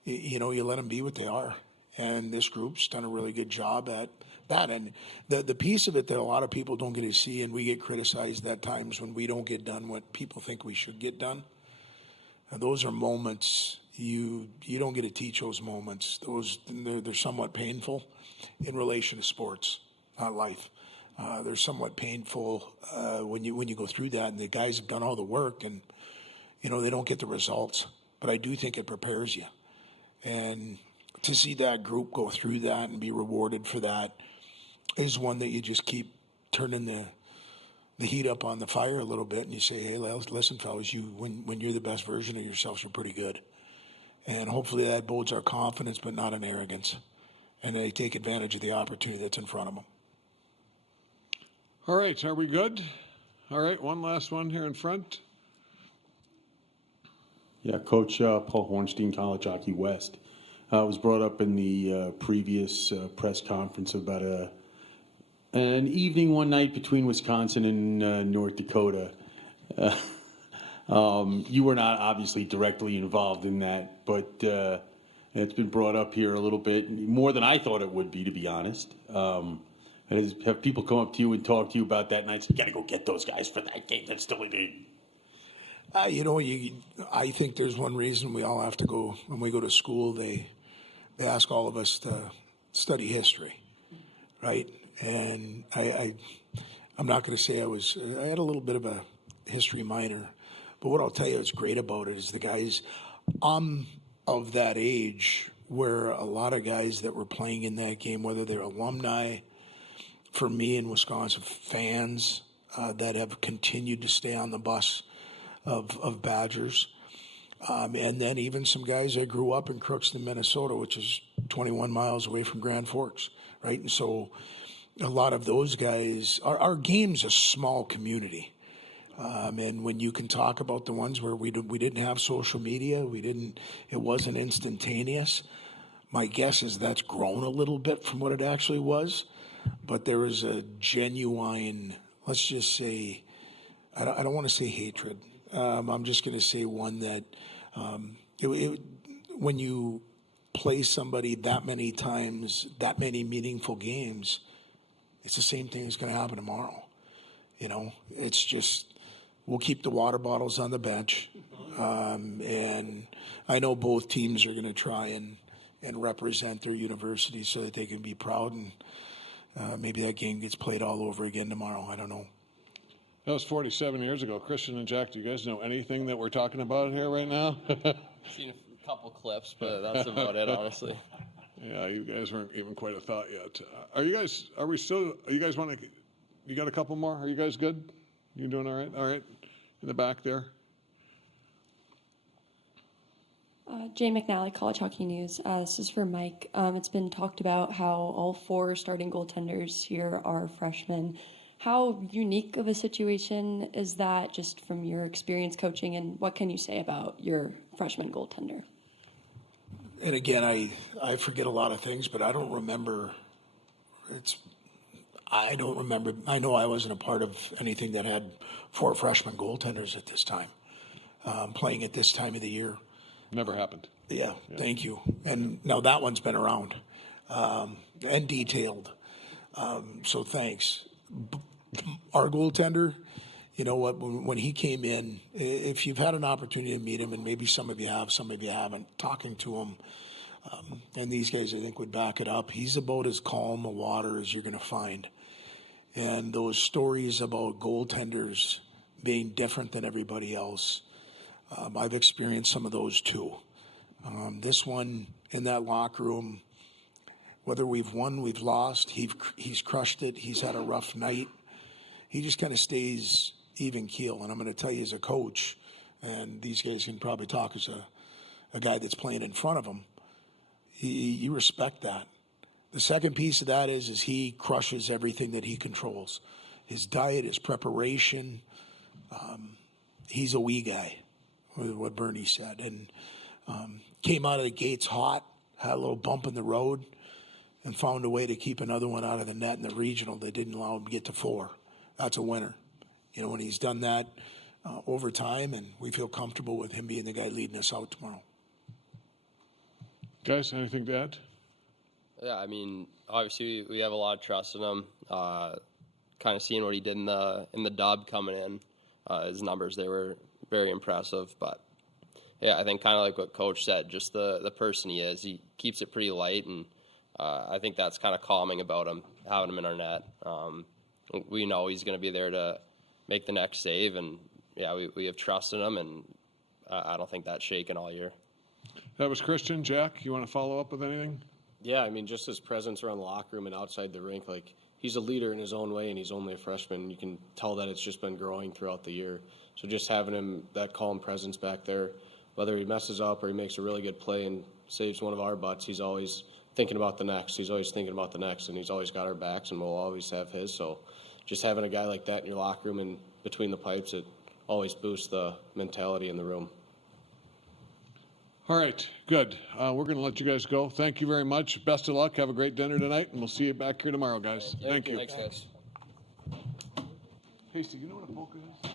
you let them be what they are. And this group's done a really good job at that. And the piece of it that a lot of people don't get to see, and we get criticized at times when we don't get done what people think we should get done. And those are moments you don't get to teach those moments. They're somewhat painful in relation to sports, not life. They're somewhat painful when you go through that, and the guys have done all the work, and they don't get the results. But I do think it prepares you, and to see that group go through that and be rewarded for that is one that you just keep turning the heat up on the fire a little bit, and you say, hey, listen, fellas, when you're the best version of yourselves, you're pretty good. And hopefully that builds our confidence, but not an arrogance. And they take advantage of the opportunity that's in front of them. All right, are we good? All right, one last one here in front. Yeah, Coach Paul Hornstein, College Hockey West. Was brought up in the previous press conference about an evening one night between Wisconsin and North Dakota. You were not obviously directly involved in that, but it's been brought up here a little bit, more than I thought it would be, to be honest. Have people come up to you and talk to you about that night? You got to go get those guys for that game. That's still a game. I think there's one reason we all have to go. When we go to school, they ask all of us to study history, right? And I'm not going to say I had a little bit of a history minor, but what I'll tell you is great about it is the guys, I'm of that age where a lot of guys that were playing in that game, whether they're alumni, for me in Wisconsin, fans that have continued to stay on the bus of Badgers. And then even some guys that grew up in Crookston, Minnesota, which is 21 miles away from Grand Forks, right? And so a lot of those guys, our game's a small community. And when you can talk about the ones where we didn't have social media, it wasn't instantaneous. My guess is that's grown a little bit from what it actually was. But there was a genuine, let's just say, I don't want to say hatred. I'm just going to say one that when you play somebody that many times, that many meaningful games, it's the same thing that's going to happen tomorrow. It's just, we'll keep the water bottles on the bench. And I know both teams are going to try and represent their university so that they can be proud, and maybe that game gets played all over again tomorrow. I don't know. That was 47 years ago. Christian and Jack, do you guys know anything that we're talking about here right now? Seen a couple clips, but that's about it, honestly. Yeah, you guys weren't even quite a thought yet. You guys want to, you got a couple more? Are you guys good? You doing all right? All right. In the back there. Jay McNally, College Hockey News. This is for Mike. It's been talked about how all four starting goaltenders here are freshmen. How unique of a situation is that, just from your experience coaching, and what can you say about your freshman goaltender? And again, I forget a lot of things, but I don't remember. I don't remember. I know I wasn't a part of anything that had four freshman goaltenders at this time, playing at this time of the year. Never happened. Yeah, thank you. And now that one's been around and detailed. So thanks. Our goaltender, you know what, when he came in, if you've had an opportunity to meet him, and maybe some of you have, some of you haven't, talking to him, and these guys I think would back it up, he's about as calm a water as you're going to find. And those stories about goaltenders being different than everybody else, I've experienced some of those too. This one in that locker room, whether we've won, we've lost, he's crushed it, he's had a rough night. He just kind of stays even keel. And I'm going to tell you as a coach, and these guys can probably talk as a guy that's playing in front of him, you respect that. The second piece of that is he crushes everything that he controls. His diet, his preparation. He's a wee guy, what Bernie said. And came out of the gates hot, had a little bump in the road, and found a way to keep another one out of the net in the regional. They didn't allow him to get to 4. That's a winner. You know, when he's done that over time, and we feel comfortable with him being the guy leading us out tomorrow. Guys, anything to add? Yeah, I mean, obviously we have a lot of trust in him. Kind of seeing what he did in the dub coming in, his numbers, they were very impressive. But yeah, I think kind of like what Coach said, just the person he is. He keeps it pretty light, and I think that's kind of calming about him, having him in our net. We know he's going to be there to make the next save, and yeah, we have trust in him, and I don't think that's shaken all year. That was Christian. Jack, you want to follow up with anything? Yeah, I mean, just his presence around the locker room and outside the rink, like, he's a leader in his own way, and he's only a freshman. You can tell that it's just been growing throughout the year. So just having him, that calm presence back there, whether he messes up or he makes a really good play and saves one of our butts, he's always thinking about the next. He's always thinking about the next, and he's always got our backs, and we'll always have his. So just having a guy like that in your locker room and between the pipes, it always boosts the mentality in the room. All right, good. We're going to let you guys go. Thank you very much. Best of luck. Have a great dinner tonight, and we'll see you back here tomorrow, guys. Thank you. Thanks, guys. Hasty, you know what a polka is?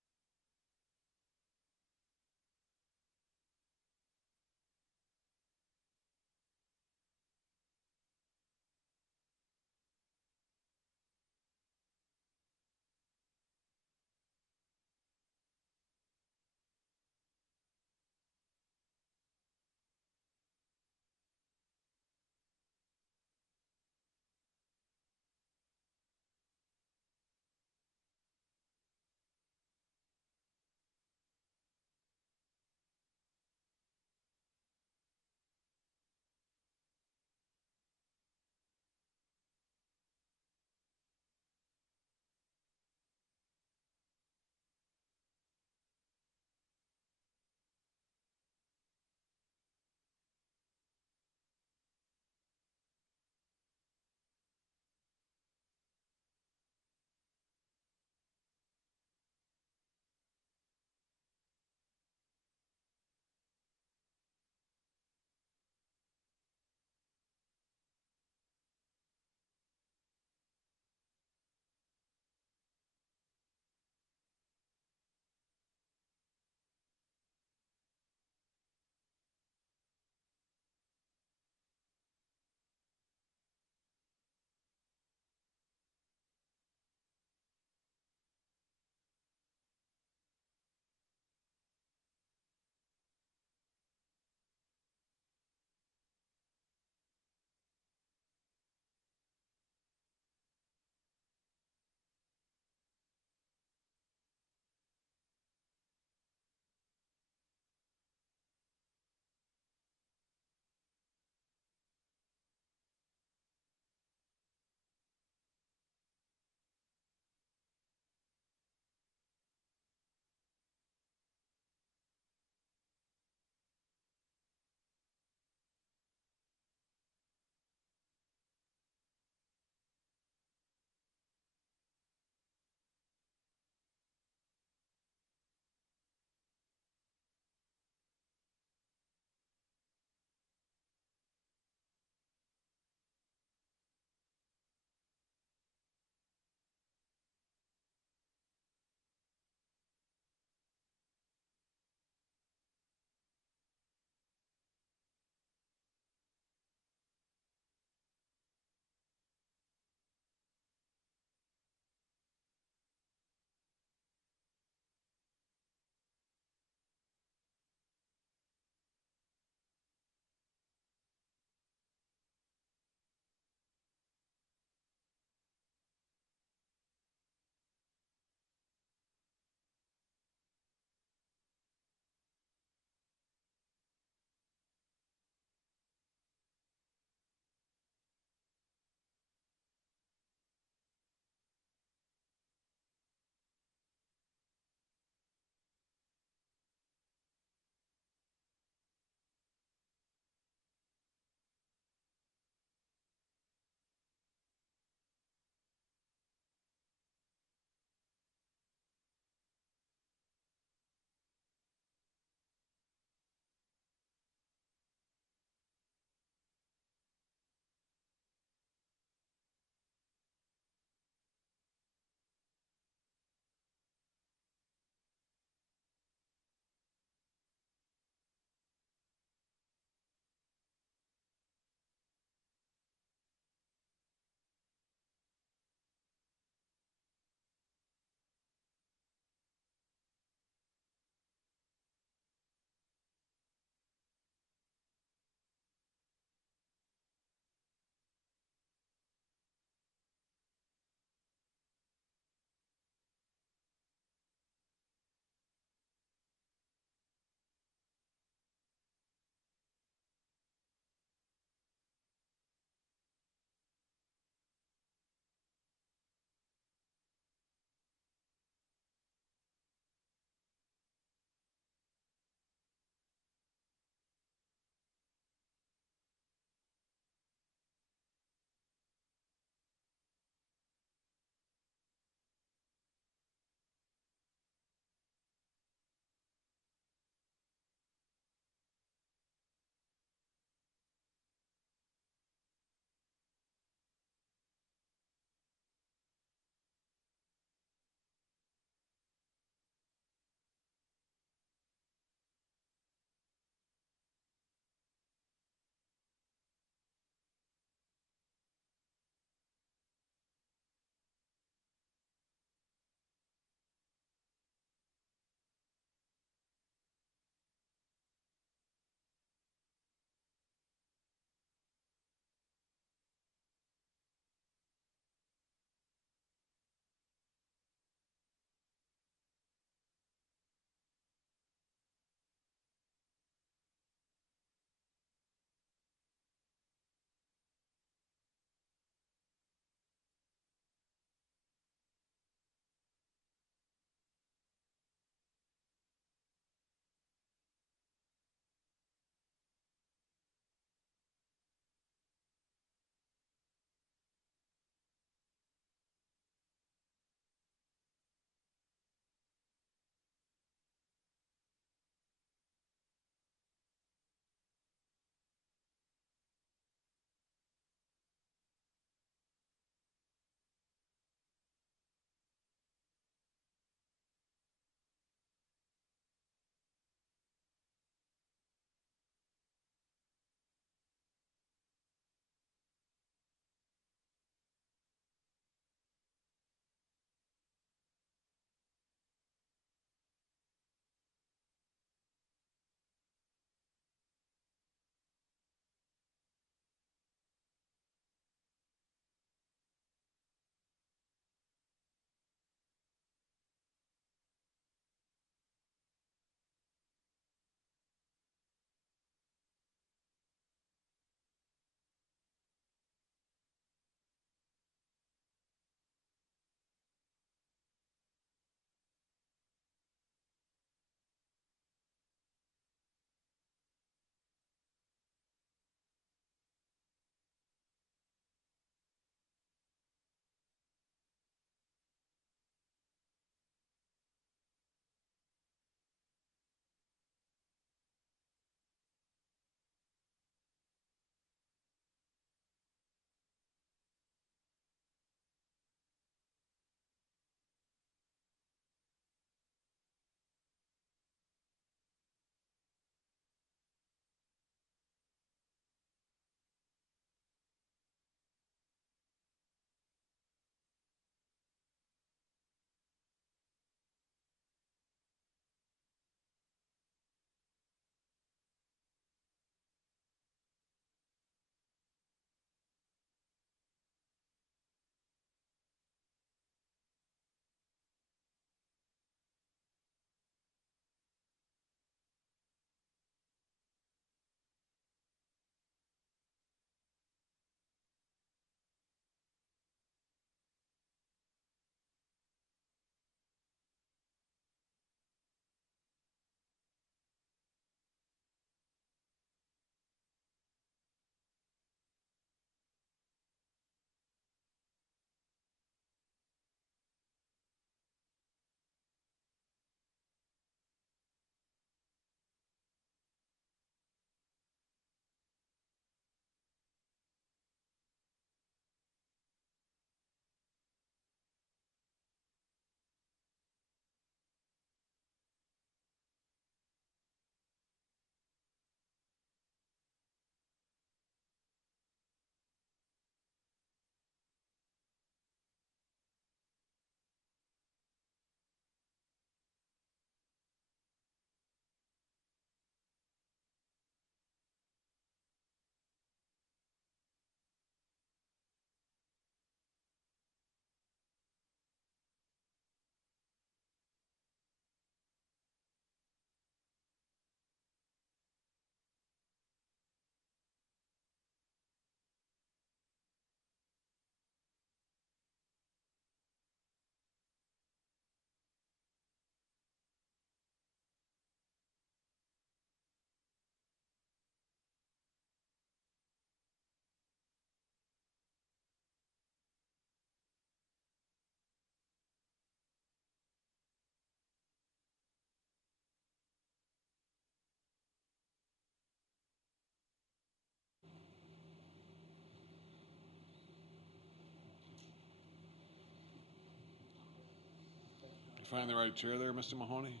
Find the right chair there, Mr. Mahoney?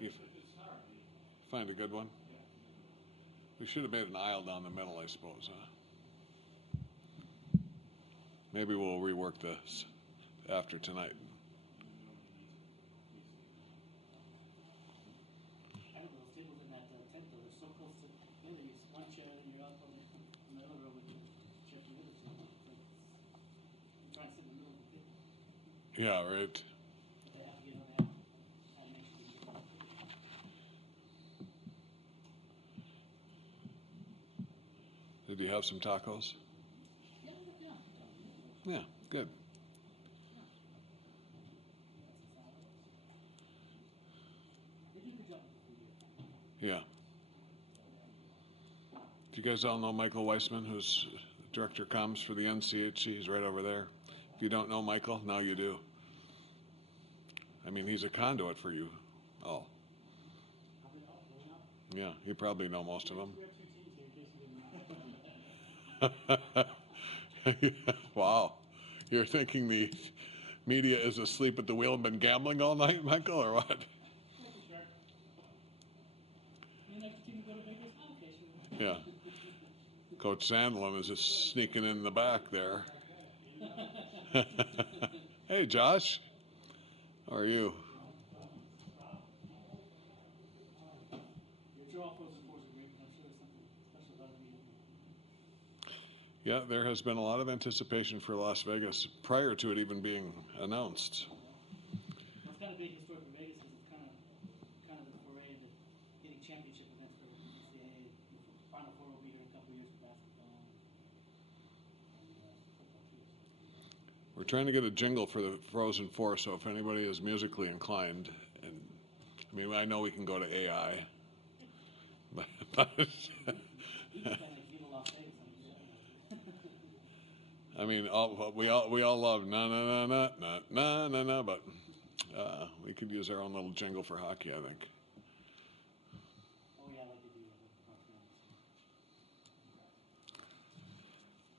You find a good one? We should have made an aisle down the middle, I suppose, huh? Maybe we'll rework this after tonight. I don't know, those tables in that tent though, they're so close together, you just one chair and you're up on the other row with the chair from the other chair. You're trying to sit in the middle of the table. Yeah, right. They have to get on that. That makes it easier. Did you have some tacos? Yeah, good. Yeah. Do you guys all know Michael Weissman, who's director of comms for the NCHC? He's right over there. If you don't know Michael, now you do. I mean, he's a conduit for you all. Yeah, you probably know most of them. Wow. You're thinking the media is asleep at the wheel and been gambling all night, Michael, or what? Yeah. Coach Sandlin is just sneaking in the back there. Hey, Josh. How are you? Yeah, there has been a lot of anticipation for Las Vegas prior to it even being announced. It's kind of big historic for Vegas because it's kind of the foray into getting championship events for the NCAA. Final Four will be here in a couple of years for basketball and football too. We're trying to get a jingle for the Frozen Four, so if anybody is musically inclined, and I mean, I know we can go to AI, but I mean, we all love na na na na na na na na, but we could use our own little jingle for hockey, I think. Oh yeah, like they do.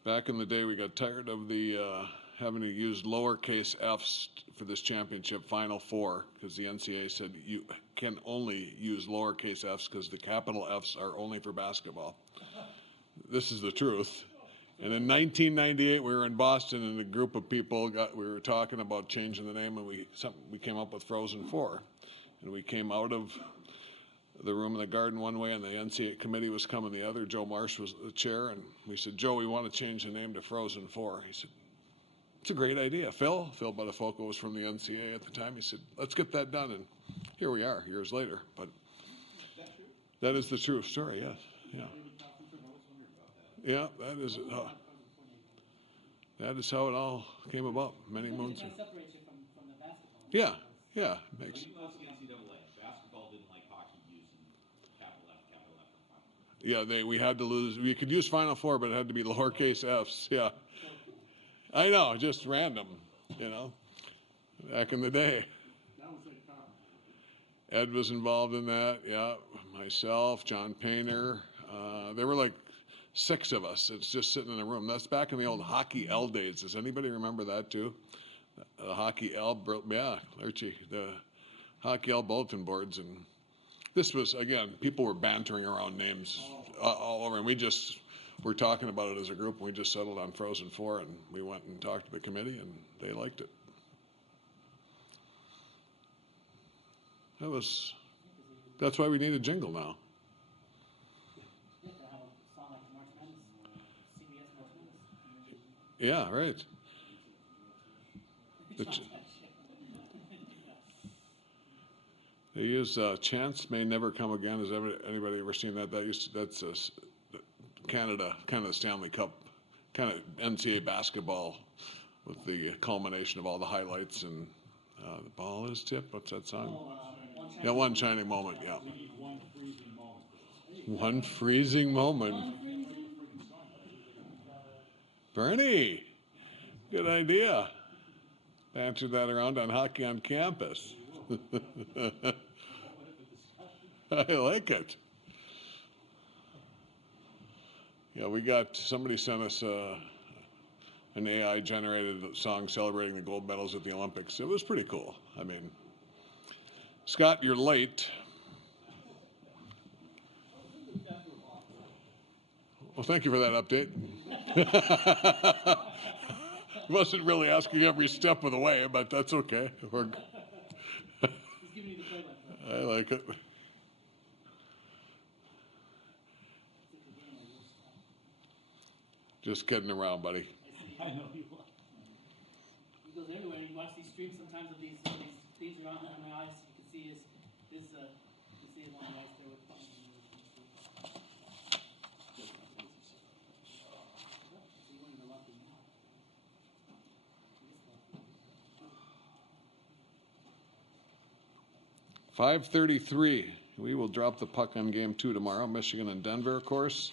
Back in the day, we got tired of the having to use lowercase f's for this championship Final Four because the NCAA said you can only use lowercase f's because the capital F's are only for basketball. This is the truth. And in 1998, we were in Boston, and a group of people we were talking about changing the name, and we came up with Frozen Four. And we came out of the room in the garden one way, and the NCAA committee was coming the other. Joe Marsh was the chair, and we said, Joe, we want to change the name to Frozen Four. He said, it's a great idea. Phil Buttafoco was from the NCAA at the time. He said, let's get that done, and here we are, years later. But that is the true story, yes. Yeah. Yeah, that is how it all came about many moons ago. Yeah, yeah. Makes. Basketball didn't like hockey using capital F. Yeah, we had to lose. We could use Final Four, but it had to be lowercase f's. Yeah, I know, just random, back in the day. Ed was involved in that. Yeah, myself, John Painter. There were like 6 of us. It's just sitting in a room. That's back in the old Hockey L days. Does anybody remember that too? The Hockey L, yeah, Lurchie, the Hockey L bulletin boards. And this was, again, people were bantering around names all over. And we just were talking about it as a group, and we just settled on Frozen Four, and we went and talked to the committee, and they liked it. That's why we need a jingle now. Yeah, right. They use "Chance May Never Come Again." Has anybody ever seen that? That's Canada, kind of Stanley Cup, kind of NCAA basketball, with the culmination of all the highlights and the ball is tipped. What's that song? Yeah, One Shining Moment. Yeah. One freezing moment. Bernie, good idea. Bantered that around on Hockey on Campus. I like it. Yeah, somebody sent us a an AI-generated song celebrating the gold medals at the Olympics. It was pretty cool. I mean, Scott, you're late. Well, thank you for that update. Wasn't really asking every step of the way, but that's okay. I like it. Just kidding around, buddy. I know he was. He goes everywhere. You watch these streams sometimes of these things around on the ice. You can see his you can see him on the ice there with fun. 5:33. We will drop the puck on game 2 tomorrow. Michigan and Denver, of course.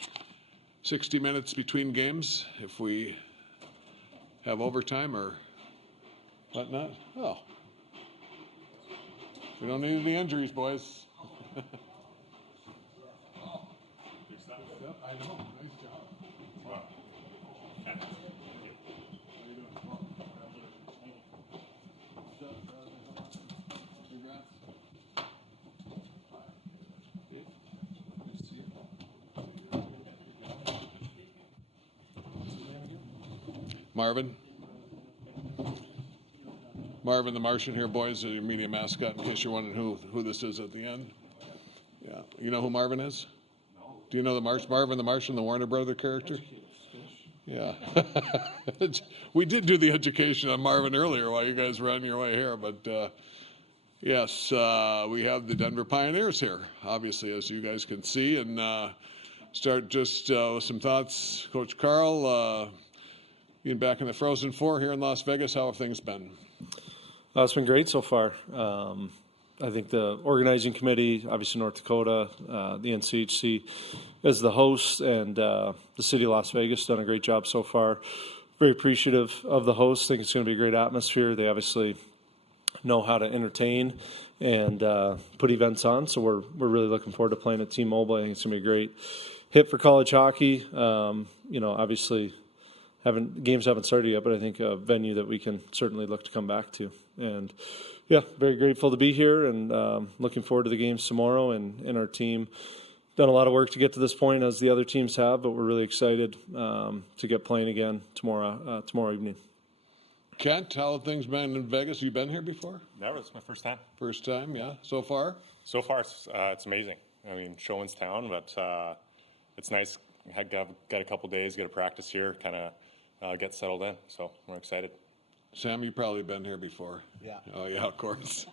60 minutes between games if we have overtime or whatnot. Oh. We don't need any injuries, boys. I know. Nice job. Wow. 'Marvin the Martian here, boys, your media mascot, in case you're wondering who this is at the end. Yeah. You know who Marvin is? No. Do you know Marvin the Martian, the Warner Brother character? Yeah. We did do the education on Marvin earlier while you guys were on your way here, but yes, we have the Denver Pioneers here, obviously, as you guys can see, and start just with some thoughts. Coach Carl, being back in the Frozen Four here in Las Vegas, how have things been? It's been great so far. I think the organizing committee, obviously North Dakota, the NCHC as the host, and the city of Las Vegas done a great job so far. Very appreciative of the hosts. Think it's going to be a great atmosphere. They obviously know how to entertain and put events on, so we're really looking forward to playing at T-Mobile. I think it's going to be a great hit for college hockey. Obviously games haven't started yet, but I think a venue that we can certainly look to come back to. And yeah, very grateful to be here and looking forward to the games tomorrow. And our team done a lot of work to get to this point, as the other teams have, but we're really excited to get playing again tomorrow evening. Kent, how have things been in Vegas? You been here before? That was my first time. First time, yeah. So far? So far, it's amazing. I mean, Showman's town, but it's nice. Got a couple days, get a practice here, kind of get settled in. So we're excited. Sam, you've probably been here before. Yeah. Oh, yeah, of course.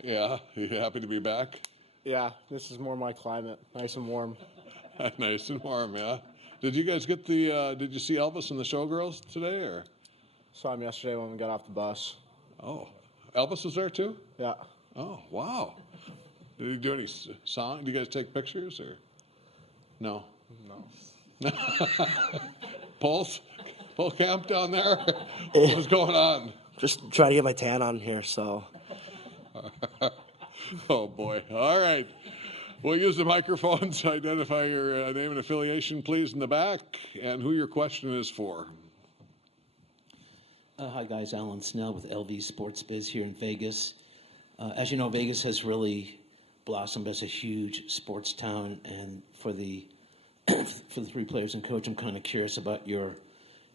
Yeah. You happy to be back? Yeah, this is more my climate. Nice and warm. Nice and warm, yeah. Did you guys get did you see Elvis and the Showgirls today, or? Saw him yesterday when we got off the bus. Oh, Elvis was there too? Yeah. Oh, wow. Did he do any song? Do you guys take pictures, or? No. No. Pull camp down there? What's going on? Just trying to get my tan on here, so. Oh, boy. All right. We'll use the microphones to identify your name and affiliation, please, in the back, and who your question is for. Hi, guys. Alan Snell with LV Sports Biz here in Vegas. As you know, Vegas has really blossomed as a huge sports town, and for the three players and coach, I'm kind of curious about your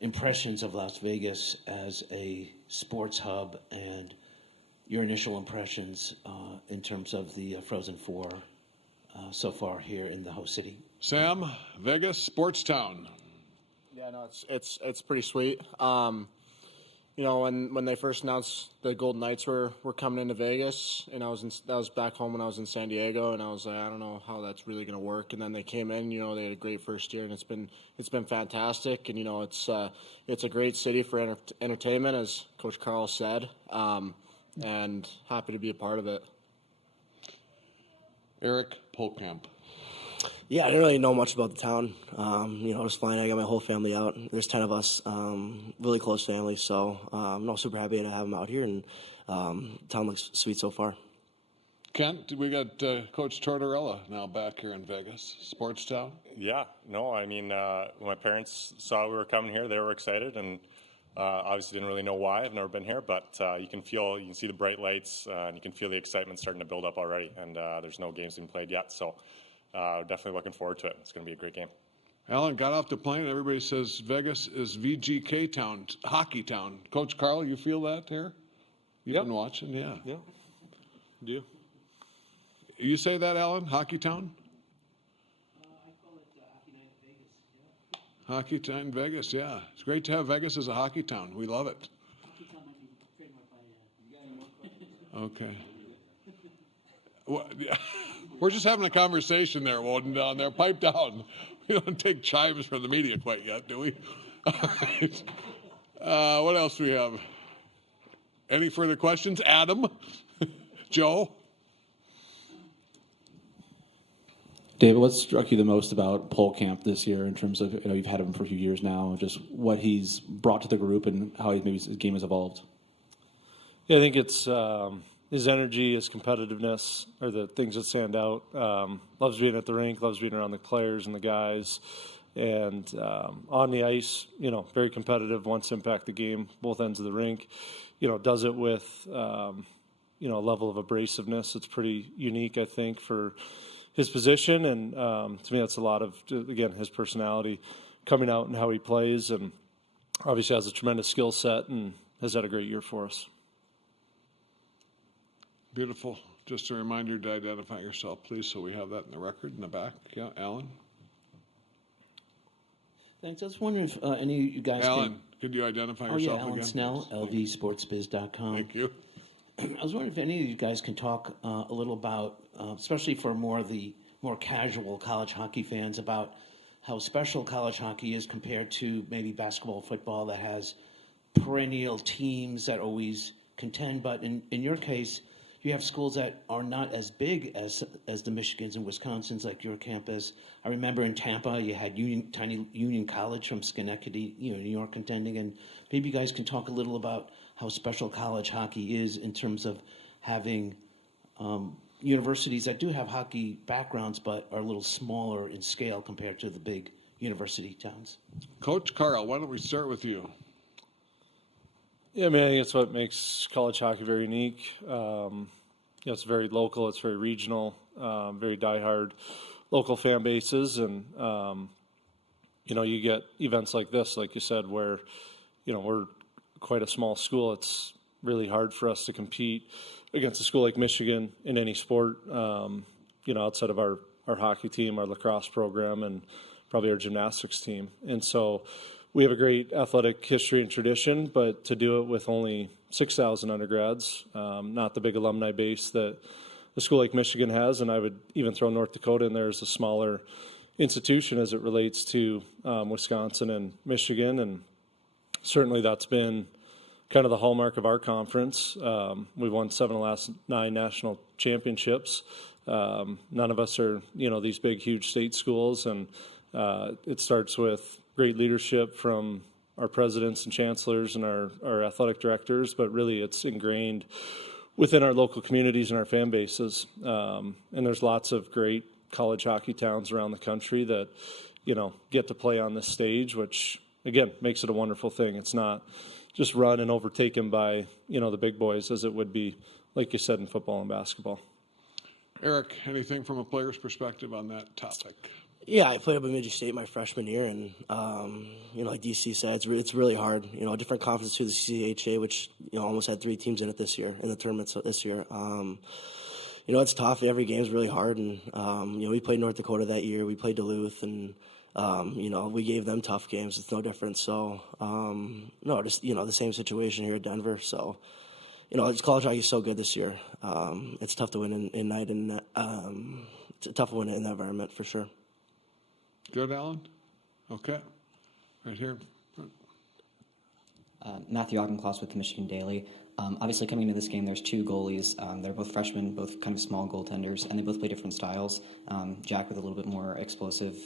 impressions of Las Vegas as a sports hub and your initial impressions in terms of the Frozen Four so far here in the host city. Sam, Vegas, sports town. Yeah, no, it's pretty sweet. When they first announced the Golden Knights were coming into Vegas, and that was back home when I was in San Diego, and I was like, I don't know how that's really going to work. And then they came in, they had a great first year, and it's been fantastic. And it's a great city for entertainment, as Coach Carl said, and happy to be a part of it. Eric Polkamp. Yeah, I didn't really know much about the town. I was flying. I got my whole family out. There's 10 of us, really close family. So I'm super happy to have them out here, and town looks sweet so far. Kent, we got Coach Tortorella now back here in Vegas, Sports Town. Yeah, no, I mean, when my parents saw we were coming here, they were excited, and obviously didn't really know why. I've never been here, but you can see the bright lights, and you can feel the excitement starting to build up already. And there's no games being played yet, so definitely looking forward to it. It's going to be a great game. Alan got off the plane. Everybody says Vegas is VGK town, hockey town. Coach Carl, you feel that here? You've been watching, yeah. Yeah, do. You say that, Alan? Hockey town? I call it Hockey Night in Vegas. Yeah. Hockey town in Vegas, yeah. It's great to have Vegas as a hockey town. We love it. Hockey Town might be trademarked by Okay. Well, yeah. We're just having a conversation there, Woden, down there. Pipe down. We don't take chimes from the media quite yet, do we? All right. What else do we have? Any further questions? Adam? Joe? David, what struck you the most about Pole Camp this year in terms of, you've had him for a few years now, just what he's brought to the group and how maybe his game has evolved? Yeah, I think it's his energy, his competitiveness are the things that stand out. Loves being at the rink, loves being around the players and the guys. And on the ice, very competitive, wants to impact the game, both ends of the rink. Does it with, a level of abrasiveness. It's pretty unique, I think, for his position. And to me, that's a lot of, again, his personality coming out and how he plays. And obviously has a tremendous skill set and has had a great year for us. Beautiful. Just a reminder to identify yourself, please, so we have that in the record in the back. Yeah, Alan? Thanks. I was wondering if any of you guys Alan, could you identify yourself again? Alan again? Snell, lvsportsbiz.com. Thank you. I was wondering if any of you guys can talk a little about, especially for more casual college hockey fans, about how special college hockey is compared to maybe basketball, football that has perennial teams that always contend. But in your case, you have schools that are not as big as the Michigans and Wisconsins, like your campus. I remember in Tampa, you had tiny Union College from Schenectady, New York, contending. And maybe you guys can talk a little about how special college hockey is in terms of having universities that do have hockey backgrounds but are a little smaller in scale compared to the big university towns. Coach Carl, why don't we start with you? Yeah, I think it's what makes college hockey very unique. It's very local, it's very regional, very diehard local fan bases. And, you get events like this, like you said, where, we're quite a small school. It's really hard for us to compete against a school like Michigan in any sport, outside of our hockey team, our lacrosse program, and probably our gymnastics team. And so we have a great athletic history and tradition, but to do it with only 6,000 undergrads, not the big alumni base that a school like Michigan has, and I would even throw North Dakota in there as a smaller institution as it relates to Wisconsin and Michigan, and certainly that's been kind of the hallmark of our conference. We've won 7 of the last 9 national championships. None of us are, these big, huge state schools, and it starts with great leadership from our presidents and chancellors and our athletic directors, but really it's ingrained within our local communities and our fan bases. And there's lots of great college hockey towns around the country that, get to play on this stage, which, again, makes it a wonderful thing. It's not just run and overtaken by, the big boys as it would be, like you said, in football and basketball. Eric, anything from a player's perspective on that topic? Yeah, I played up at Midget State my freshman year, and like DC said, it's really hard. Different conferences through the CCHA, which almost had 3 teams in it this year in the tournaments this year. It's tough. Every game's really hard, and we played North Dakota that year. We played Duluth, and we gave them tough games. It's no different. So the same situation here at Denver. So college hockey is so good this year. It's tough to win in night, and it's tough to win in that environment for sure. Good, Alan? Okay. Right here. Matthew Auchincloss with the Michigan Daily. Obviously, coming into this game, there's 2 goalies. They're both freshmen, both kind of small goaltenders, and they both play different styles. Jack with a little bit more explosive,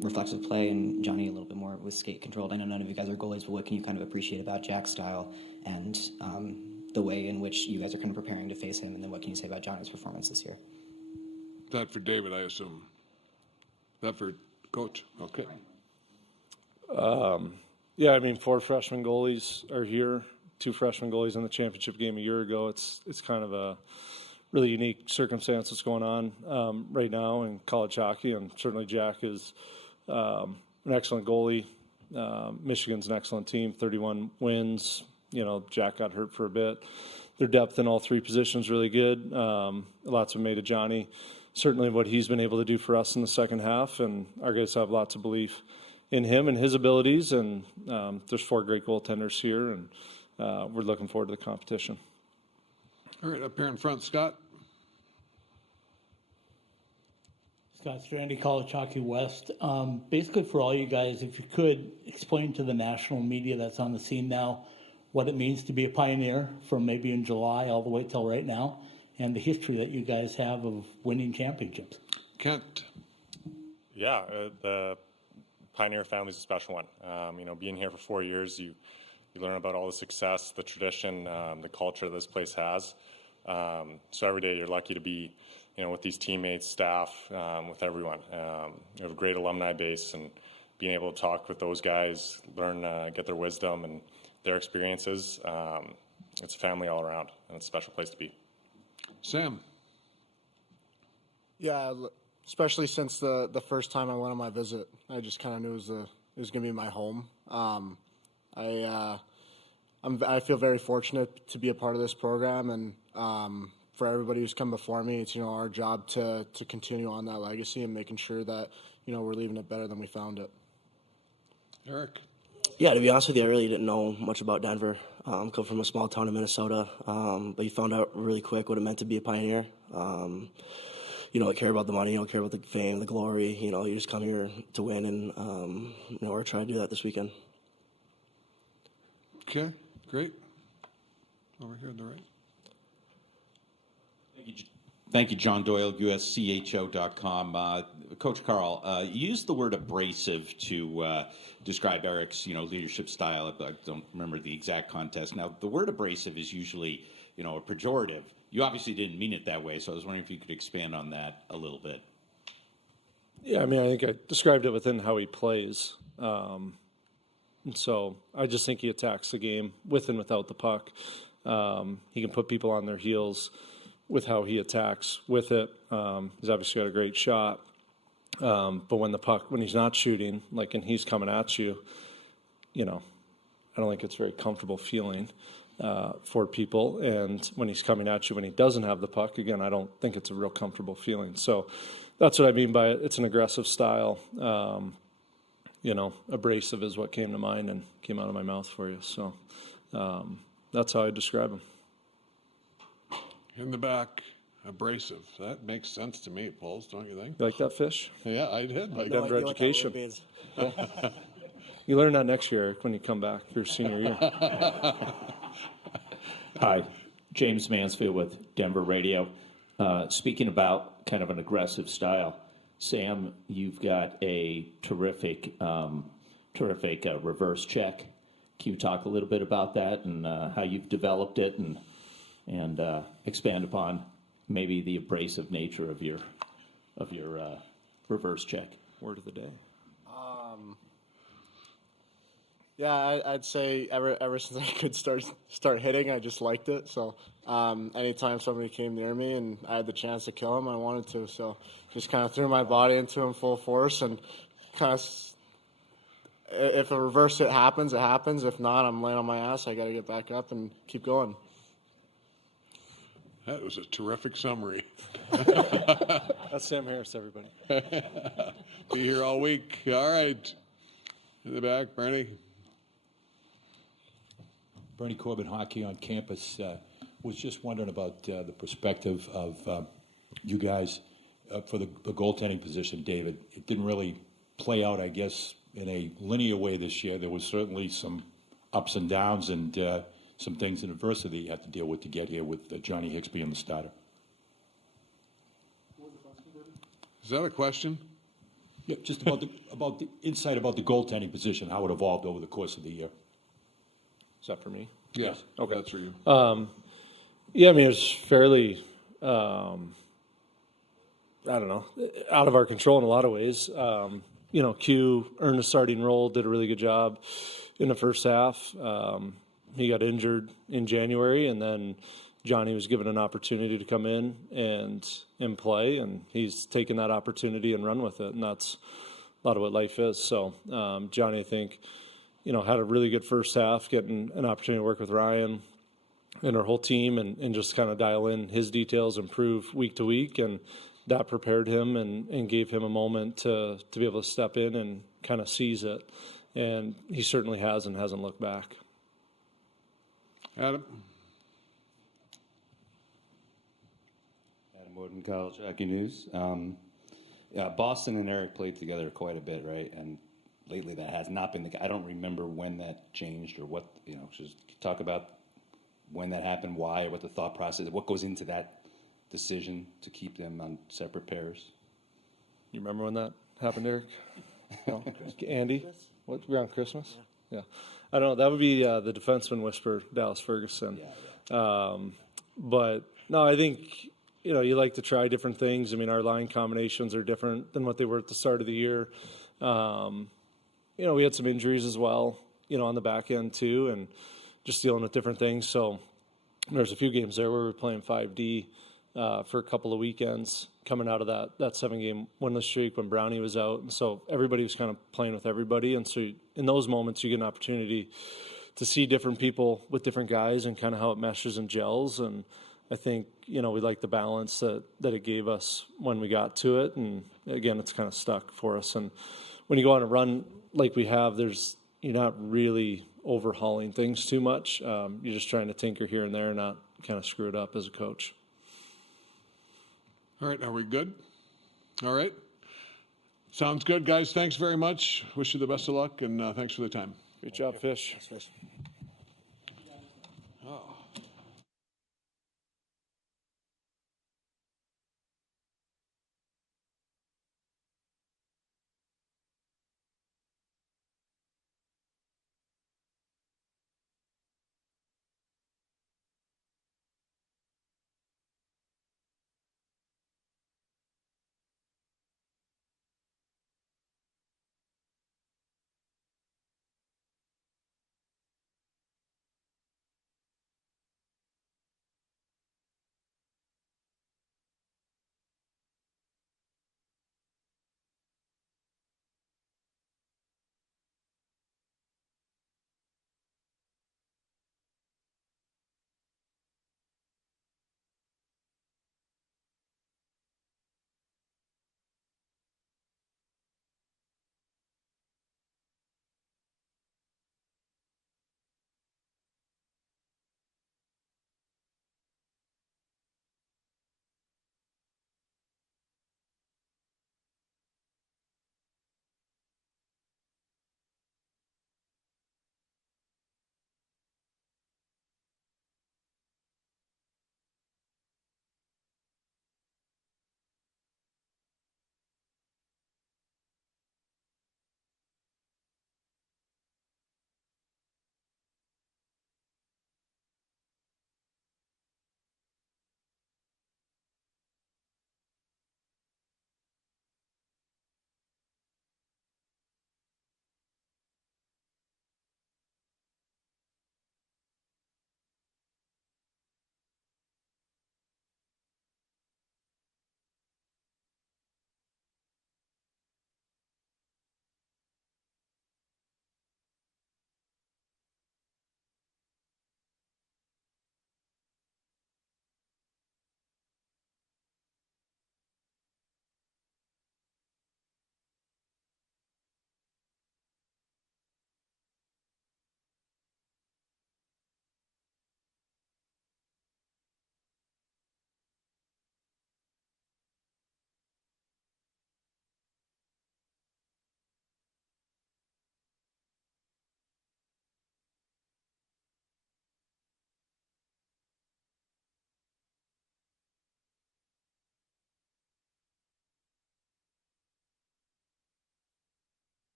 reflexive play, and Johnny a little bit more with skate controlled. I know none of you guys are goalies, but what can you kind of appreciate about Jack's style and the way in which you guys are kind of preparing to face him, and then what can you say about Johnny's performance this year? That for David, I assume. That for Coach. Okay. Yeah, I mean, 4 freshman goalies are here. 2 freshman goalies in the championship game a year ago. It's kind of a really unique circumstance that's going on right now in college hockey, and certainly Jack is an excellent goalie. Michigan's an excellent team, 31 wins. You know, Jack got hurt for a bit. Their depth in all 3 positions really good. Lots of made of Johnny. Certainly what he's been able to do for us in the second half, and our guys have lots of belief in him and his abilities. And there's 4 great goaltenders here, and we're looking forward to the competition. All right, up here in front, Scott. Scott Strandy, College Hockey West. Basically, for all you guys, if you could explain to the national media that's on the scene now what it means to be a pioneer from maybe in July all the way till right now, and the history that you guys have of winning championships. Kent. Yeah, the Pioneer family is a special one. You know, being here for 4 years, you learn about all the success, the tradition, the culture this place has. So every day you're lucky to be, you know, with these teammates, staff, with everyone. You have a great alumni base, and being able to talk with those guys, learn, get their wisdom and their experiences. It's a family all around, and it's a special place to be. Sam. Yeah, especially since the first time I went on my visit, I just kind of knew it was going to be my home. I feel very fortunate to be a part of this program, and for everybody who's come before me, it's, you know, our job to continue on that legacy and making sure that, you know, we're leaving it better than we found it. Eric. Yeah, to be honest with you, I really didn't know much about Denver. Come from a small town in Minnesota, but you found out really quick what it meant to be a pioneer. You don't care about the money, you don't care about the fame, the glory. You know, you just come here to win, and you know, we're trying to do that this weekend. Okay, great. Over here on the right. Thank you, John Doyle, USCHO.com. Coach Carl, you used the word abrasive to describe Eric's, leadership style. I don't remember the exact context. Now, the word abrasive is usually, a pejorative. You obviously didn't mean it that way, so I was wondering if you could expand on that a little bit. Yeah, I mean, I think I described it within how he plays. And so I just think he attacks the game with and without the puck. He can put people on their heels with how he attacks with it. He's obviously got a great shot. But when he's not shooting, and he's coming at you, I don't think it's a very comfortable feeling for people. And when he's coming at you when he doesn't have the puck, again, I don't think it's a real comfortable feeling. So that's what I mean by it. It's an aggressive style. Abrasive is what came to mind and came out of my mouth for you. So that's how I describe him. In the back, abrasive. That makes sense to me, Pauls, don't you think? You like that fish? Yeah, I did. Denver education. You learn that next year, Eric, when you come back your senior year. Hi, James Mansfield with Denver Radio. Speaking about kind of an aggressive style, Sam, you've got a terrific reverse check. Can you talk a little bit about that and how you've developed it and expand upon maybe the abrasive nature of your reverse check? Word of the day. Yeah, I'd say ever since I could start hitting, I just liked it. So anytime somebody came near me and I had the chance to kill him, I wanted to. So just kind of threw my body into him full force, and kind of, if a reverse hit happens, it happens. If not, I'm laying on my ass. I got to get back up and keep going. That was a terrific summary. That's Sam Harris, everybody. Be here all week. All right. In the back, Bernie. Bernie Corbin, Hockey on Campus. Was just wondering about the perspective of you guys for the goaltending position, David. It didn't really play out, I guess, in a linear way this year. There was certainly some ups and downs and some things in adversity you had to deal with to get here with Johnny Hicks being the starter. Is that a question? Yeah, just about the insight about the goaltending position, how it evolved over the course of the year. Is that for me? Yes. Okay. That's for you. Yeah, I mean, it was fairly, I don't know, out of our control in a lot of ways. Q earned a starting role, did a really good job in the first half. He got injured in January, and then Johnny was given an opportunity to come in and play, and he's taken that opportunity and run with it, and that's a lot of what life is. So Johnny, I think, had a really good first half, getting an opportunity to work with Ryan and our whole team and just kind of dial in his details, improve week to week, and that prepared him and gave him a moment to be able to step in and kind of seize it. And he certainly has and hasn't looked back. Adam? Adam Woden, College Hockey News. Yeah, Boston and Eric played together quite a bit, right? And lately that has not been the case. I don't remember when that changed or what, just talk about when that happened, why, or what the thought process, what goes into that decision to keep them on separate pairs. You remember when that happened, Eric? No? Andy? What, around Christmas? Yeah. I don't know. That would be the defenseman whisperer, Dallas Ferguson. But, no, I think, you like to try different things. I mean, our line combinations are different than what they were at the start of the year. We had some injuries as well, on the back end too, and just dealing with different things. So there's a few games there where we were playing 5D for a couple of weekends coming out of that 7-game winless streak when Brownie was out. And so everybody was kind of playing with everybody. And so in those moments, you get an opportunity to see different people with different guys and kind of how it meshes and gels. And I think, we like the balance that it gave us when we got to it. And again, it's kind of stuck for us. And when you go on a run like we have, you're not really overhauling things too much. You're just trying to tinker here and there and not kind of screw it up as a coach. All right, are we good? All right. Sounds good, guys. Thanks very much. Wish you the best of luck, and thanks for the time. Great job, Fish. Thanks, Fish.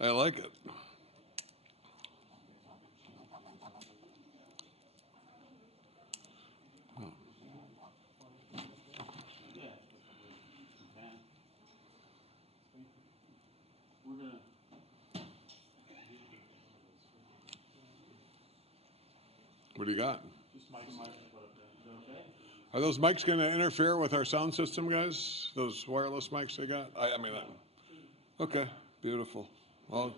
I like it. What do you got? Are those mics going to interfere with our sound system, guys? Those wireless mics they got? Okay, beautiful. Well,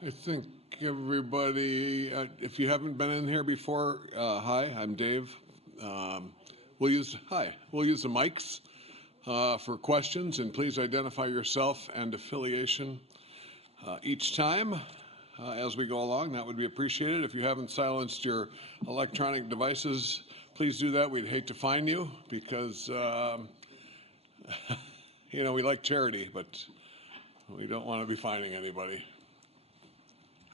I think everybody, if you haven't been in here before, hi, I'm Dave. We'll use the mics for questions, and please identify yourself and affiliation each time as we go along. That would be appreciated. If you haven't silenced your electronic devices, please do that. We'd hate to fine you because, we like charity, but we don't want to be fining anybody.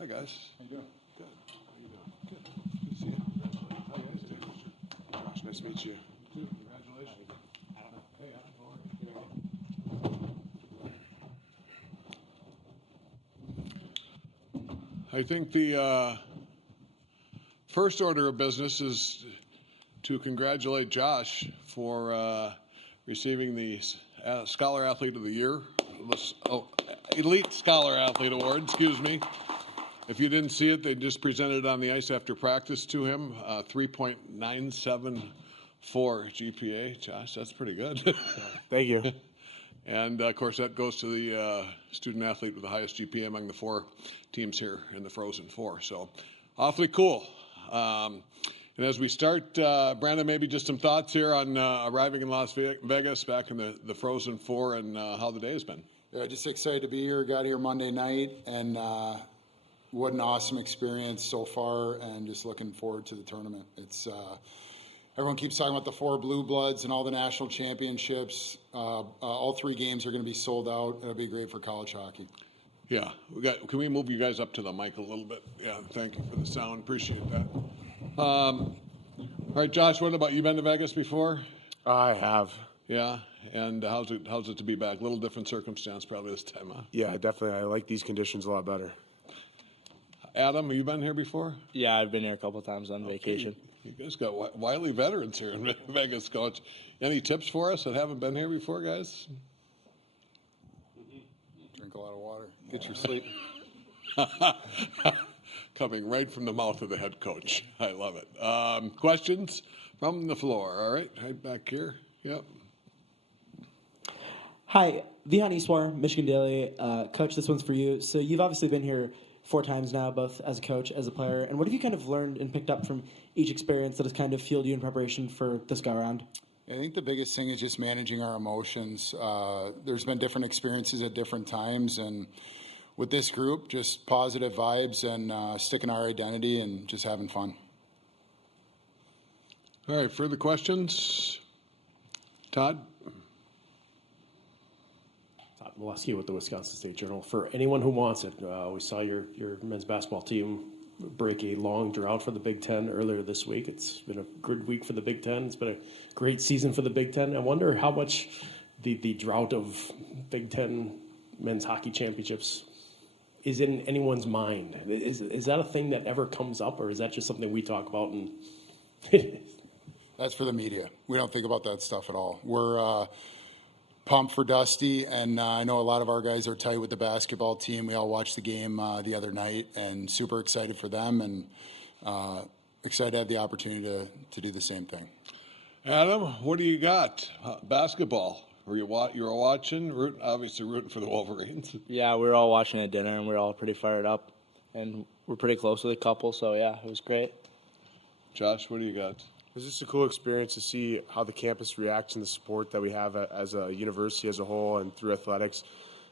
Hi, guys. How you doing? Good. How you doing? Good. Good to see you. How you guys doing? Josh, nice to meet you. Congratulations. Hey, I think the first order of business is to congratulate Josh for receiving the Scholar Athlete of the Year, Elite Scholar Athlete Award, excuse me. If you didn't see it, they just presented it on the ice after practice to him, 3.974 GPA. Josh, that's pretty good. Thank you. And, of course, that goes to the student athlete with the highest GPA among the 4 teams here in the Frozen Four. So awfully cool. And as we start, Brandon, maybe just some thoughts here on arriving in Las Vegas back in the Frozen Four and how the day has been. Yeah, just excited to be here. Got here Monday night, and what an awesome experience so far, and just looking forward to the tournament. It's everyone keeps talking about the 4 Blue Bloods and all the national championships. All 3 games are going to be sold out. It'll be great for college hockey. Yeah, can we move you guys up to the mic a little bit? Yeah, thank you for the sound. Appreciate that. All right, Josh, what about you? Been to Vegas before? I have. Yeah, and how's it to be back? A little different circumstance probably this time, huh? Yeah, definitely. I like these conditions a lot better. Adam, have you been here before? Yeah, I've been here a couple of times on vacation. You guys got wily veterans here in Vegas, Coach. Any tips for us that haven't been here before, guys? Drink a lot of water. Get your sleep. Coming right from the mouth of the head coach. I love it. Questions from the floor. All right, right back here. Yep. Hi, Vihan Iswar, Michigan Daily. Coach, this one's for you. So you've obviously been here 4 times now, both as a coach, as a player. And what have you kind of learned and picked up from each experience that has kind of fueled you in preparation for this go around? I think the biggest thing is just managing our emotions. There's been different experiences at different times, and with this group, just positive vibes and sticking our identity and just having fun. All right, further questions? Todd? Molesky with the Wisconsin State Journal. For anyone who wants it, we saw your men's basketball team break a long drought for the Big Ten earlier this week. It's been a good week for the Big Ten. It's been a great season for the Big Ten. I wonder how much the drought of Big Ten men's hockey championships is in anyone's mind. Is that a thing that ever comes up, or is that just something we talk about? And That's for the media. We don't think about that stuff at all. We're pumped for Dusty, and I know a lot of our guys are tight with the basketball team. We all watched the game the other night, and super excited for them, and excited to have the opportunity to do the same thing. Adam, what do you got? Basketball. You were watching, obviously rooting for the Wolverines. Yeah, we were all watching at dinner, and we were all pretty fired up, and we're pretty close with a couple, so yeah, it was great. Josh, what do you got? It was just a cool experience to see how the campus reacts and the support that we have as a university as a whole and through athletics.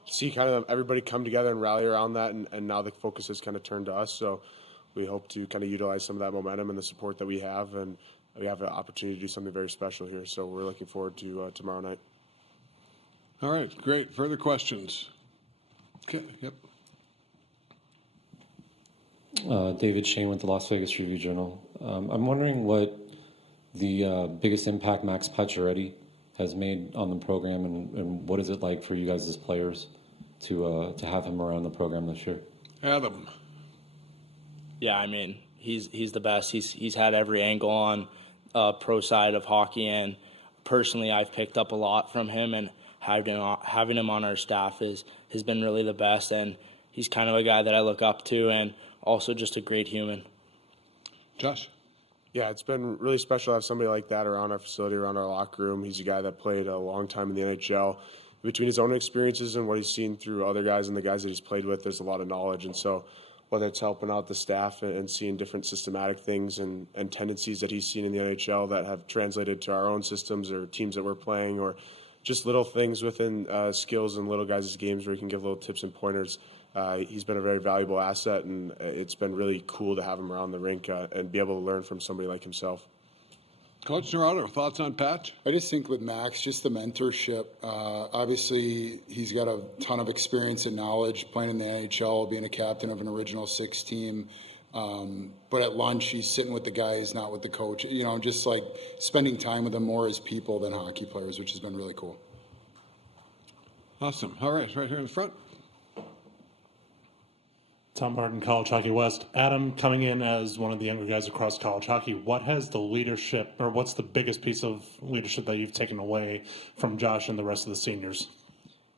To see kind of everybody come together and rally around that, and now the focus has kind of turned to us. So we hope to kind of utilize some of that momentum and the support that we have, and we have an opportunity to do something very special here. So we're looking forward to tomorrow night. All right, great. Further questions? Okay, yep. David Shane with the Las Vegas Review-Journal. I'm wondering what the biggest impact Max Pacioretty has made on the program, and what is it like for you guys as players to have him around the program this year? Adam. Yeah, I mean, he's the best. He's had every angle on pro side of hockey, and personally, I've picked up a lot from him, and having him on our staff has been really the best, and he's kind of a guy that I look up to, and also just a great human. Josh? Yeah, it's been really special to have somebody like that around our facility, around our locker room. He's a guy that played a long time in the NHL. Between his own experiences and what he's seen through other guys and the guys that he's played with, there's a lot of knowledge. And so whether it's helping out the staff and seeing different systematic things and tendencies that he's seen in the NHL that have translated to our own systems or teams that we're playing, or just little things within skills and little guys' games where he can give little tips and pointers. He's been a very valuable asset, and it's been really cool to have him around the rink and be able to learn from somebody like himself. Coach Nerado, thoughts on Patch? I just think with Max, just the mentorship. Obviously, he's got a ton of experience and knowledge playing in the NHL, being a captain of an original six team. But at lunch, he's sitting with the guys, not with the coach. You know, just like spending time with them more as people than hockey players, which has been really cool. Awesome. All right, right here in the front. Tom Martin, College Hockey West. Adam, coming in as one of the younger guys across college hockey, what has the leadership, or what's the biggest piece of leadership that you've taken away from Josh and the rest of the seniors?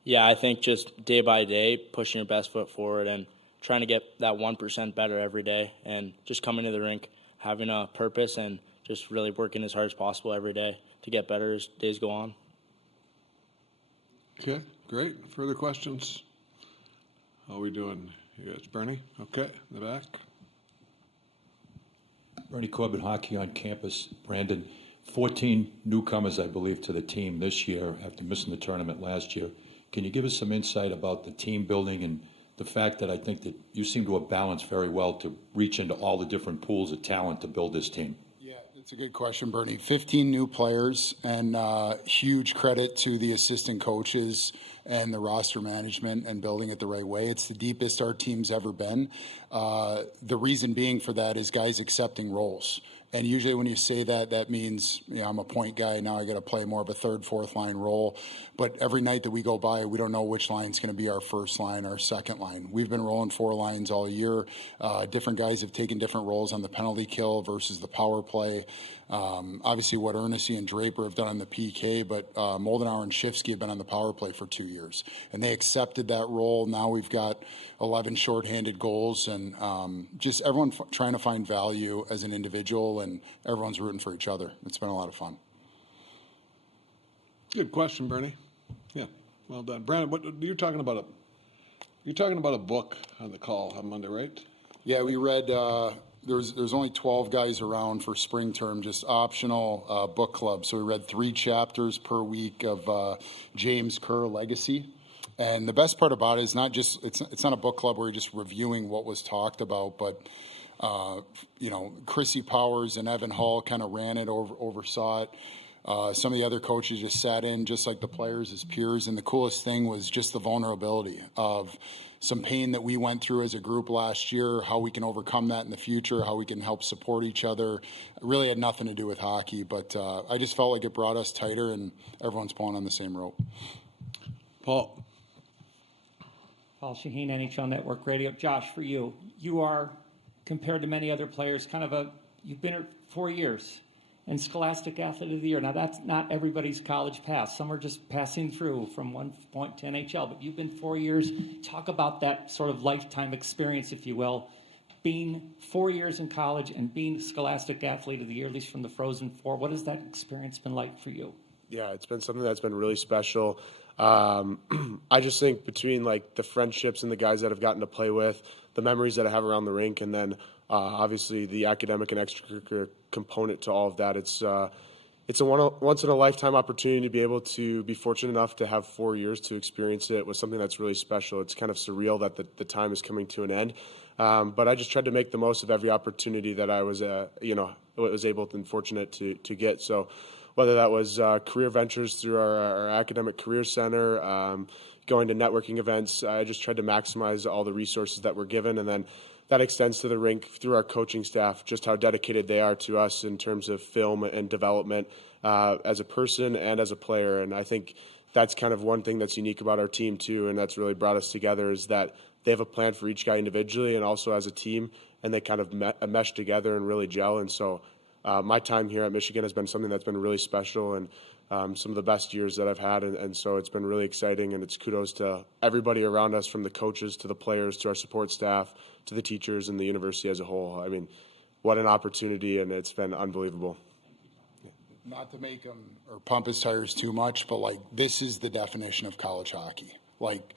Yeah, I think just day by day, pushing your best foot forward and trying to get that 1% better every day, and just coming to the rink, having a purpose, and just really working as hard as possible every day to get better as days go on. Okay, great. Further questions? How are we doing? You guys, Bernie? Okay, in the back. Bernie Corbett, Hockey on Campus. Brandon, 14 newcomers, I believe, to the team this year after missing the tournament last year. Can you give us some insight about the team building and the fact that I think that you seem to have balanced very well to reach into all the different pools of talent to build this team? Yeah, it's a good question, Bernie. 15 new players, and huge credit to the assistant coaches and the roster management and building it the right way. It's the deepest our team's ever been. The reason being for that is guys accepting roles. And usually when you say that, that means, you know, I'm a point guy, now I got to play more of a third, fourth line role. But every night that we go by, we don't know which line's going to be our first line, our second line. We've been rolling four lines all year. Different guys have taken different roles on the penalty kill versus the power play. Obviously what Ernesti and Draper have done on the PK, but Moldenauer and Shifsky have been on the power play for 2 years. And they accepted that role. Now we've got 11 shorthanded goals, and just everyone trying to find value as an individual, and everyone's rooting for each other. It's been a lot of fun. Good question, Bernie. Yeah, well done. Brandon, what you're talking about a book on the call on Monday, right? Yeah, we read there's only 12 guys around for spring term, just optional book club. So we read 3 chapters per week of James Kerr Legacy. And the best part about it is not just it's not a book club where you're just reviewing what was talked about, but you know, Chrissy Powers and Evan Hall kind of ran it, oversaw it. Some of the other coaches just sat in, just like the players as peers. And the coolest thing was just the vulnerability of some pain that we went through as a group last year, how we can overcome that in the future, how we can help support each other. It really had nothing to do with hockey, but I just felt like it brought us tighter, and everyone's pulling on the same rope. Paul Shaheen, NHL Network Radio. Josh, for you, you are, compared to many other players, you've been here 4 years. and Scholastic Athlete of the Year. Now, that's not everybody's college pass. Some are just passing through from one point to NHL, but you've been 4 years. Talk about that sort of lifetime experience, if you will, being 4 years in college and being Scholastic Athlete of the Year, at least from the Frozen Four. What has that experience been like for you? Yeah, it's been something that's been really special. I just think between like the friendships and the guys that I've gotten to play with, the memories that I have around the rink, and then obviously the academic and extracurricular component to all of that, it's a once in a lifetime opportunity to be able to be fortunate enough to have 4 years to experience it with something that's really special. It's kind of surreal that the time is coming to an end. But I just tried to make the most of every opportunity that I was able and fortunate to get. So whether that was career ventures through our academic career center, going to networking events, I just tried to maximize all the resources that were given. And then that extends to the rink through our coaching staff, just how dedicated they are to us in terms of film and development as a person and as a player. And I think that's kind of one thing that's unique about our team too, and that's really brought us together, is that they have a plan for each guy individually and also as a team, and they kind of mesh together and really gel. And so my time here at Michigan has been something that's been really special, and some of the best years that I've had. And so it's been really exciting, and it's kudos to everybody around us, from the coaches to the players to our support staff to the teachers and the university as a whole. I mean, what an opportunity, and it's been unbelievable. Not to make him or pump his tires too much, but like, this is the definition of college hockey. Like,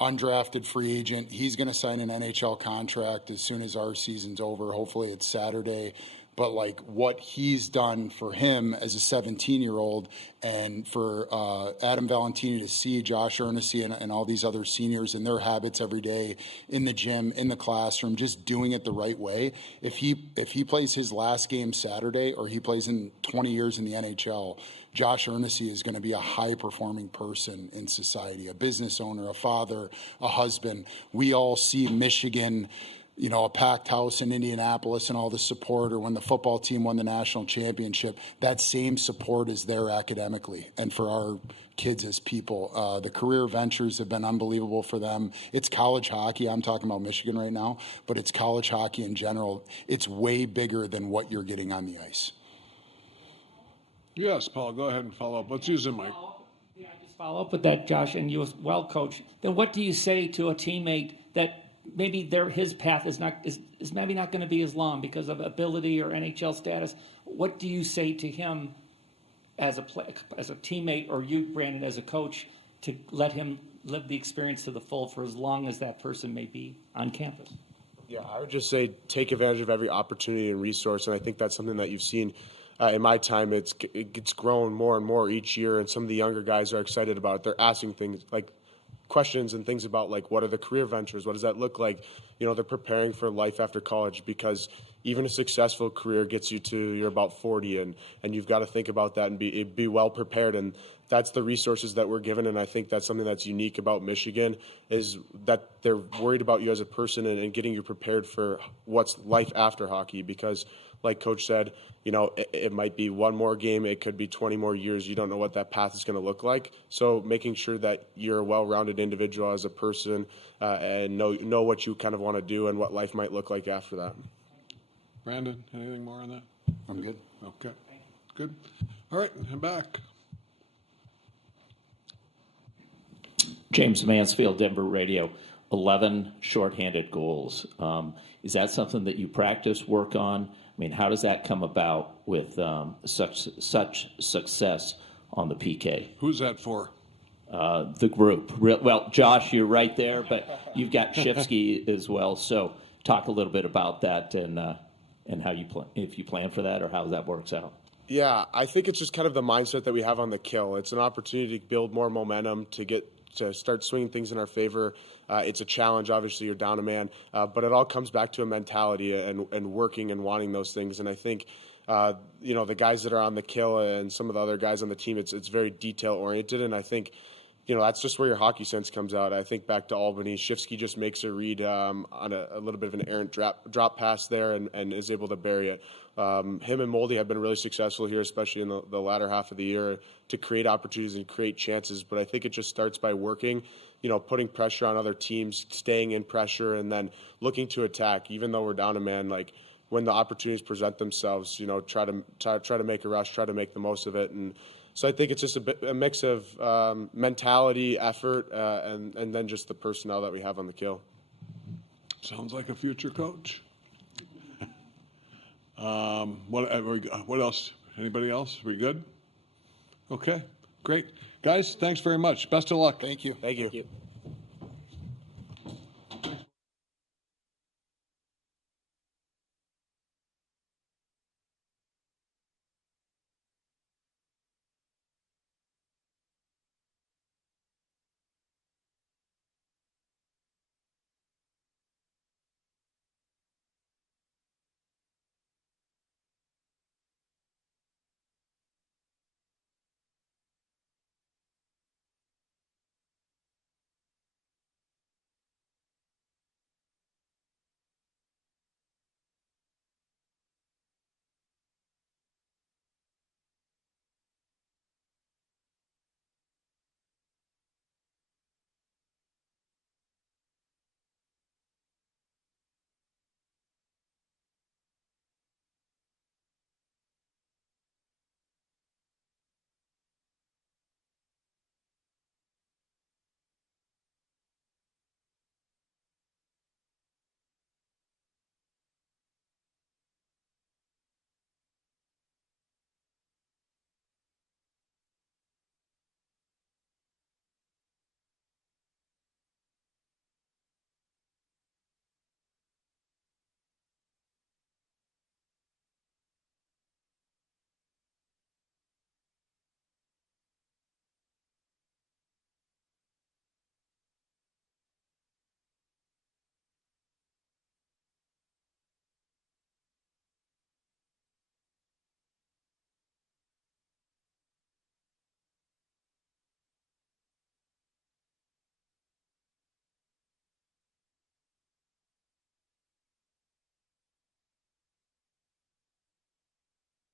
undrafted free agent, he's going to sign an NHL contract as soon as our season's over. Hopefully it's Saturday. But like, what he's done for him as a 17-year-old, and for Adam Valentini to see Josh Earnesty and all these other seniors and their habits every day in the gym, in the classroom, just doing it the right way. If he plays his last game Saturday, or he plays in 20 years in the NHL, Josh Earnesty is going to be a high-performing person in society, a business owner, a father, a husband. We all see Michigan, a packed house in Indianapolis and all the support, or when the football team won the national championship, that same support is there academically and for our kids as people. The career ventures have been unbelievable for them. It's college hockey. I'm talking about Michigan right now, but it's college hockey in general. It's way bigger than what you're getting on the ice. Yes, Paul, go ahead and follow up. Let's use the mic. Yeah, just follow up with that, Josh, and you as well, Coach. Then what do you say to a teammate that maybe his path is maybe not going to be as long because of ability or NHL status? What do you say to him as a teammate, or you, Brandon, as a coach, to let him live the experience to the full for as long as that person may be on campus? Yeah, I would just say take advantage of every opportunity and resource, and I think that's something that you've seen in my time. It's grown more and more each year, and some of the younger guys are excited about it. They're asking things like questions and things about, like, what are the career ventures? What does that look like? They're preparing for life after college, because even a successful career gets you to you're about 40, and you've got to think about that and be well prepared. And that's the resources that we're given. And I think that's something that's unique about Michigan, is that they're worried about you as a person and getting you prepared for what's life after hockey. Because like Coach said, it might be one more game, it could be 20 more years. You don't know what that path is going to look like. So making sure that you're a well-rounded individual as a person, and know what you kind of want to do and what life might look like after that. Brandon, anything more on that? I'm good. Okay, good. All right, I'm back. James Mansfield, Denver Radio. 11 shorthanded goals. Is that something that you practice, work on? I mean, how does that come about with such success on the PK? Who's that for? The group. Well, Josh, you're right there, but you've got Shifsky as well. So talk a little bit about that and how you if you plan for that, or how that works out. Yeah, I think it's just kind of the mindset that we have on the kill. It's an opportunity to build more momentum, to start swinging things in our favor. It's a challenge. Obviously, you're down a man, but it all comes back to a mentality and working and wanting those things. And I think, the guys that are on the kill and some of the other guys on the team, it's very detail oriented. And I think, that's just where your hockey sense comes out. I think back to Albany, Shifsky just makes a read on a little bit of an errant drop pass there and is able to bury it. Him and Moldy have been really successful here, especially in the latter half of the year, to create opportunities and create chances. But I think it just starts by working, putting pressure on other teams, staying in pressure, and then looking to attack. Even though we're down a man, when the opportunities present themselves, try to make a rush, try to make the most of it. And so I think it's just a mix of mentality, effort, and then just the personnel that we have on the kill. Sounds like a future coach. What else? Anybody else? We good? Okay, great. Guys, thanks very much. Best of luck. Thank you. Thank you.